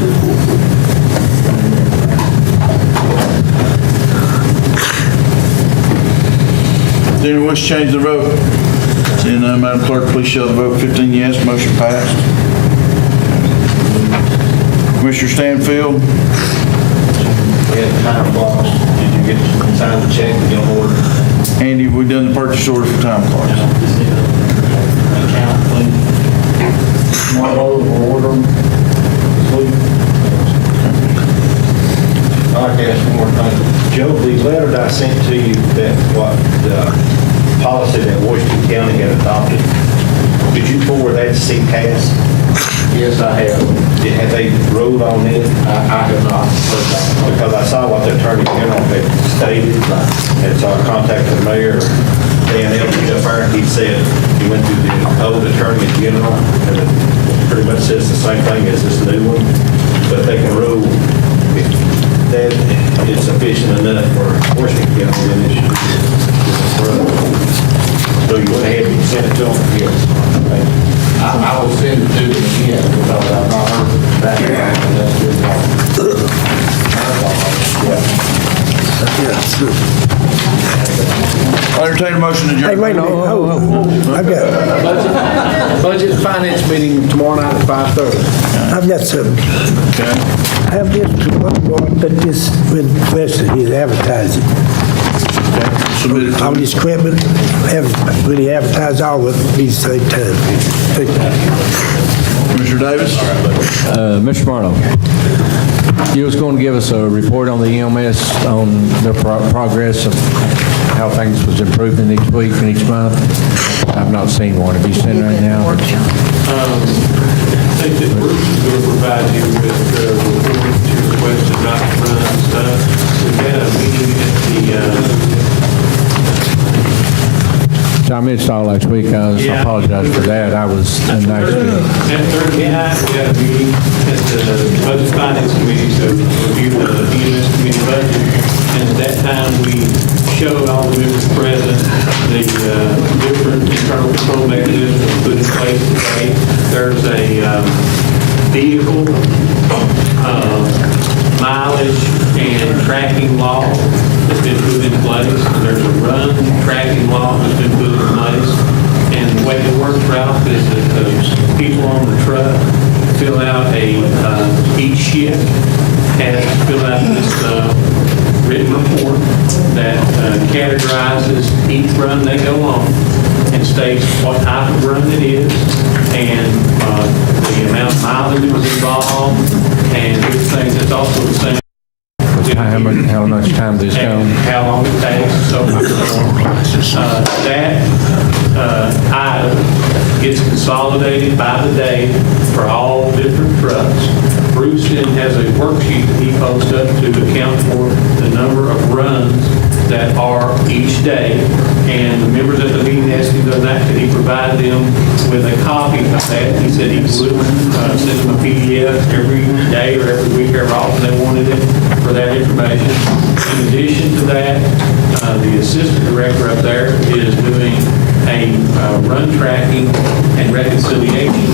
Does anyone wish to change the vote? Seeing none, Madam Clerk, please show the vote. 15 yes, motion passed. Commissioner Stanfield? We had time clocks. Did you get signed the check and get them ordered? Andy, have we done the purchase order for time clocks? Account, please. Tomorrow, we'll order them. I'd like to ask one more thing. Joe, the letter that I sent to you, that what the policy that Washington County had adopted, could you forward that to CCAS? Yes, I have. Have they ruled on it? I have not heard that. Because I saw what the Attorney General had stated, and so I contacted the mayor, Dan Elton up there, he said he went through the old Attorney General, and it pretty much says the same thing as this new one, but they can rule that it's sufficient enough for Washington County, then it should. So you went ahead and sent it to them? Yes. Thank you. I will send it to them again, because I've not heard back. That's I'll entertain a motion to adjourn. Hey, wait a minute, I got, Budget and finance meeting tomorrow night at 5:30. I've got something. Okay. I have this, but this, with the rest of his advertising. Okay. submit it to all this equipment, haven't really advertised all of it, these same time. Commissioner Davis? Mr. Marlowe, you was going to give us a report on the EMS on the progress of how things was improving each week and each month. I've not seen one. Have you seen it right now? I think that Bruce is going to provide you with the report that you requested about the run and stuff. We had a meeting at I missed all last week. I apologize for that. I was in nice. At Thursday night, we had a meeting at the Budget Finance Committee to review the EMS committee budget. And at that time, we showed all the members present the different internal control mechanisms put in place today. There's a vehicle mileage and tracking law that's been put in place. There's a run tracking law that's been put in place. And the way it works, Ralph, is that the people on the truck fill out each shift has to fill out this written report that categorizes each run they go on and states what type of run it is and the amount of mileage that was involved and everything. That's also the same. How much time this And comes? how long it takes, so that item gets consolidated by the day for all different trucks. Bruce then has a worksheet that he posts up to account for the number of runs that are each day. And the members at the meeting asked him the other night, could he provide them with a copy of that? He said he would send them a PDF every day or every week, however often they wanted it for that information. In addition to that, the assistant director up there is doing a run tracking and reconciliation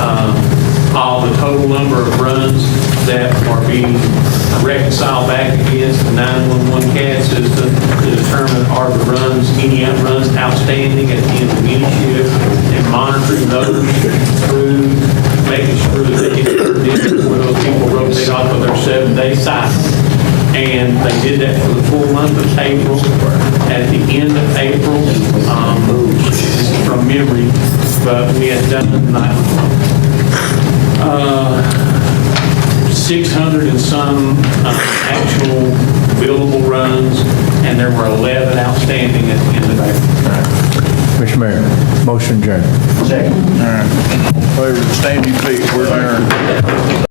of the total number of runs that are being reconciled back against the 911 CAD system to determine are the runs, any runs outstanding at the end of any shift, and monitoring those through making sure that they get turned in where those people rotate off of their 7-day cycle. And they did that for the full month of April. At the end of April, this is from memory, but we had done like 600 and some actual billable runs, and there were 11 outstanding at the end of April. Mr. Mayor, motion adjourned. Second. All right. Favor, stand your feet. We're adjourned.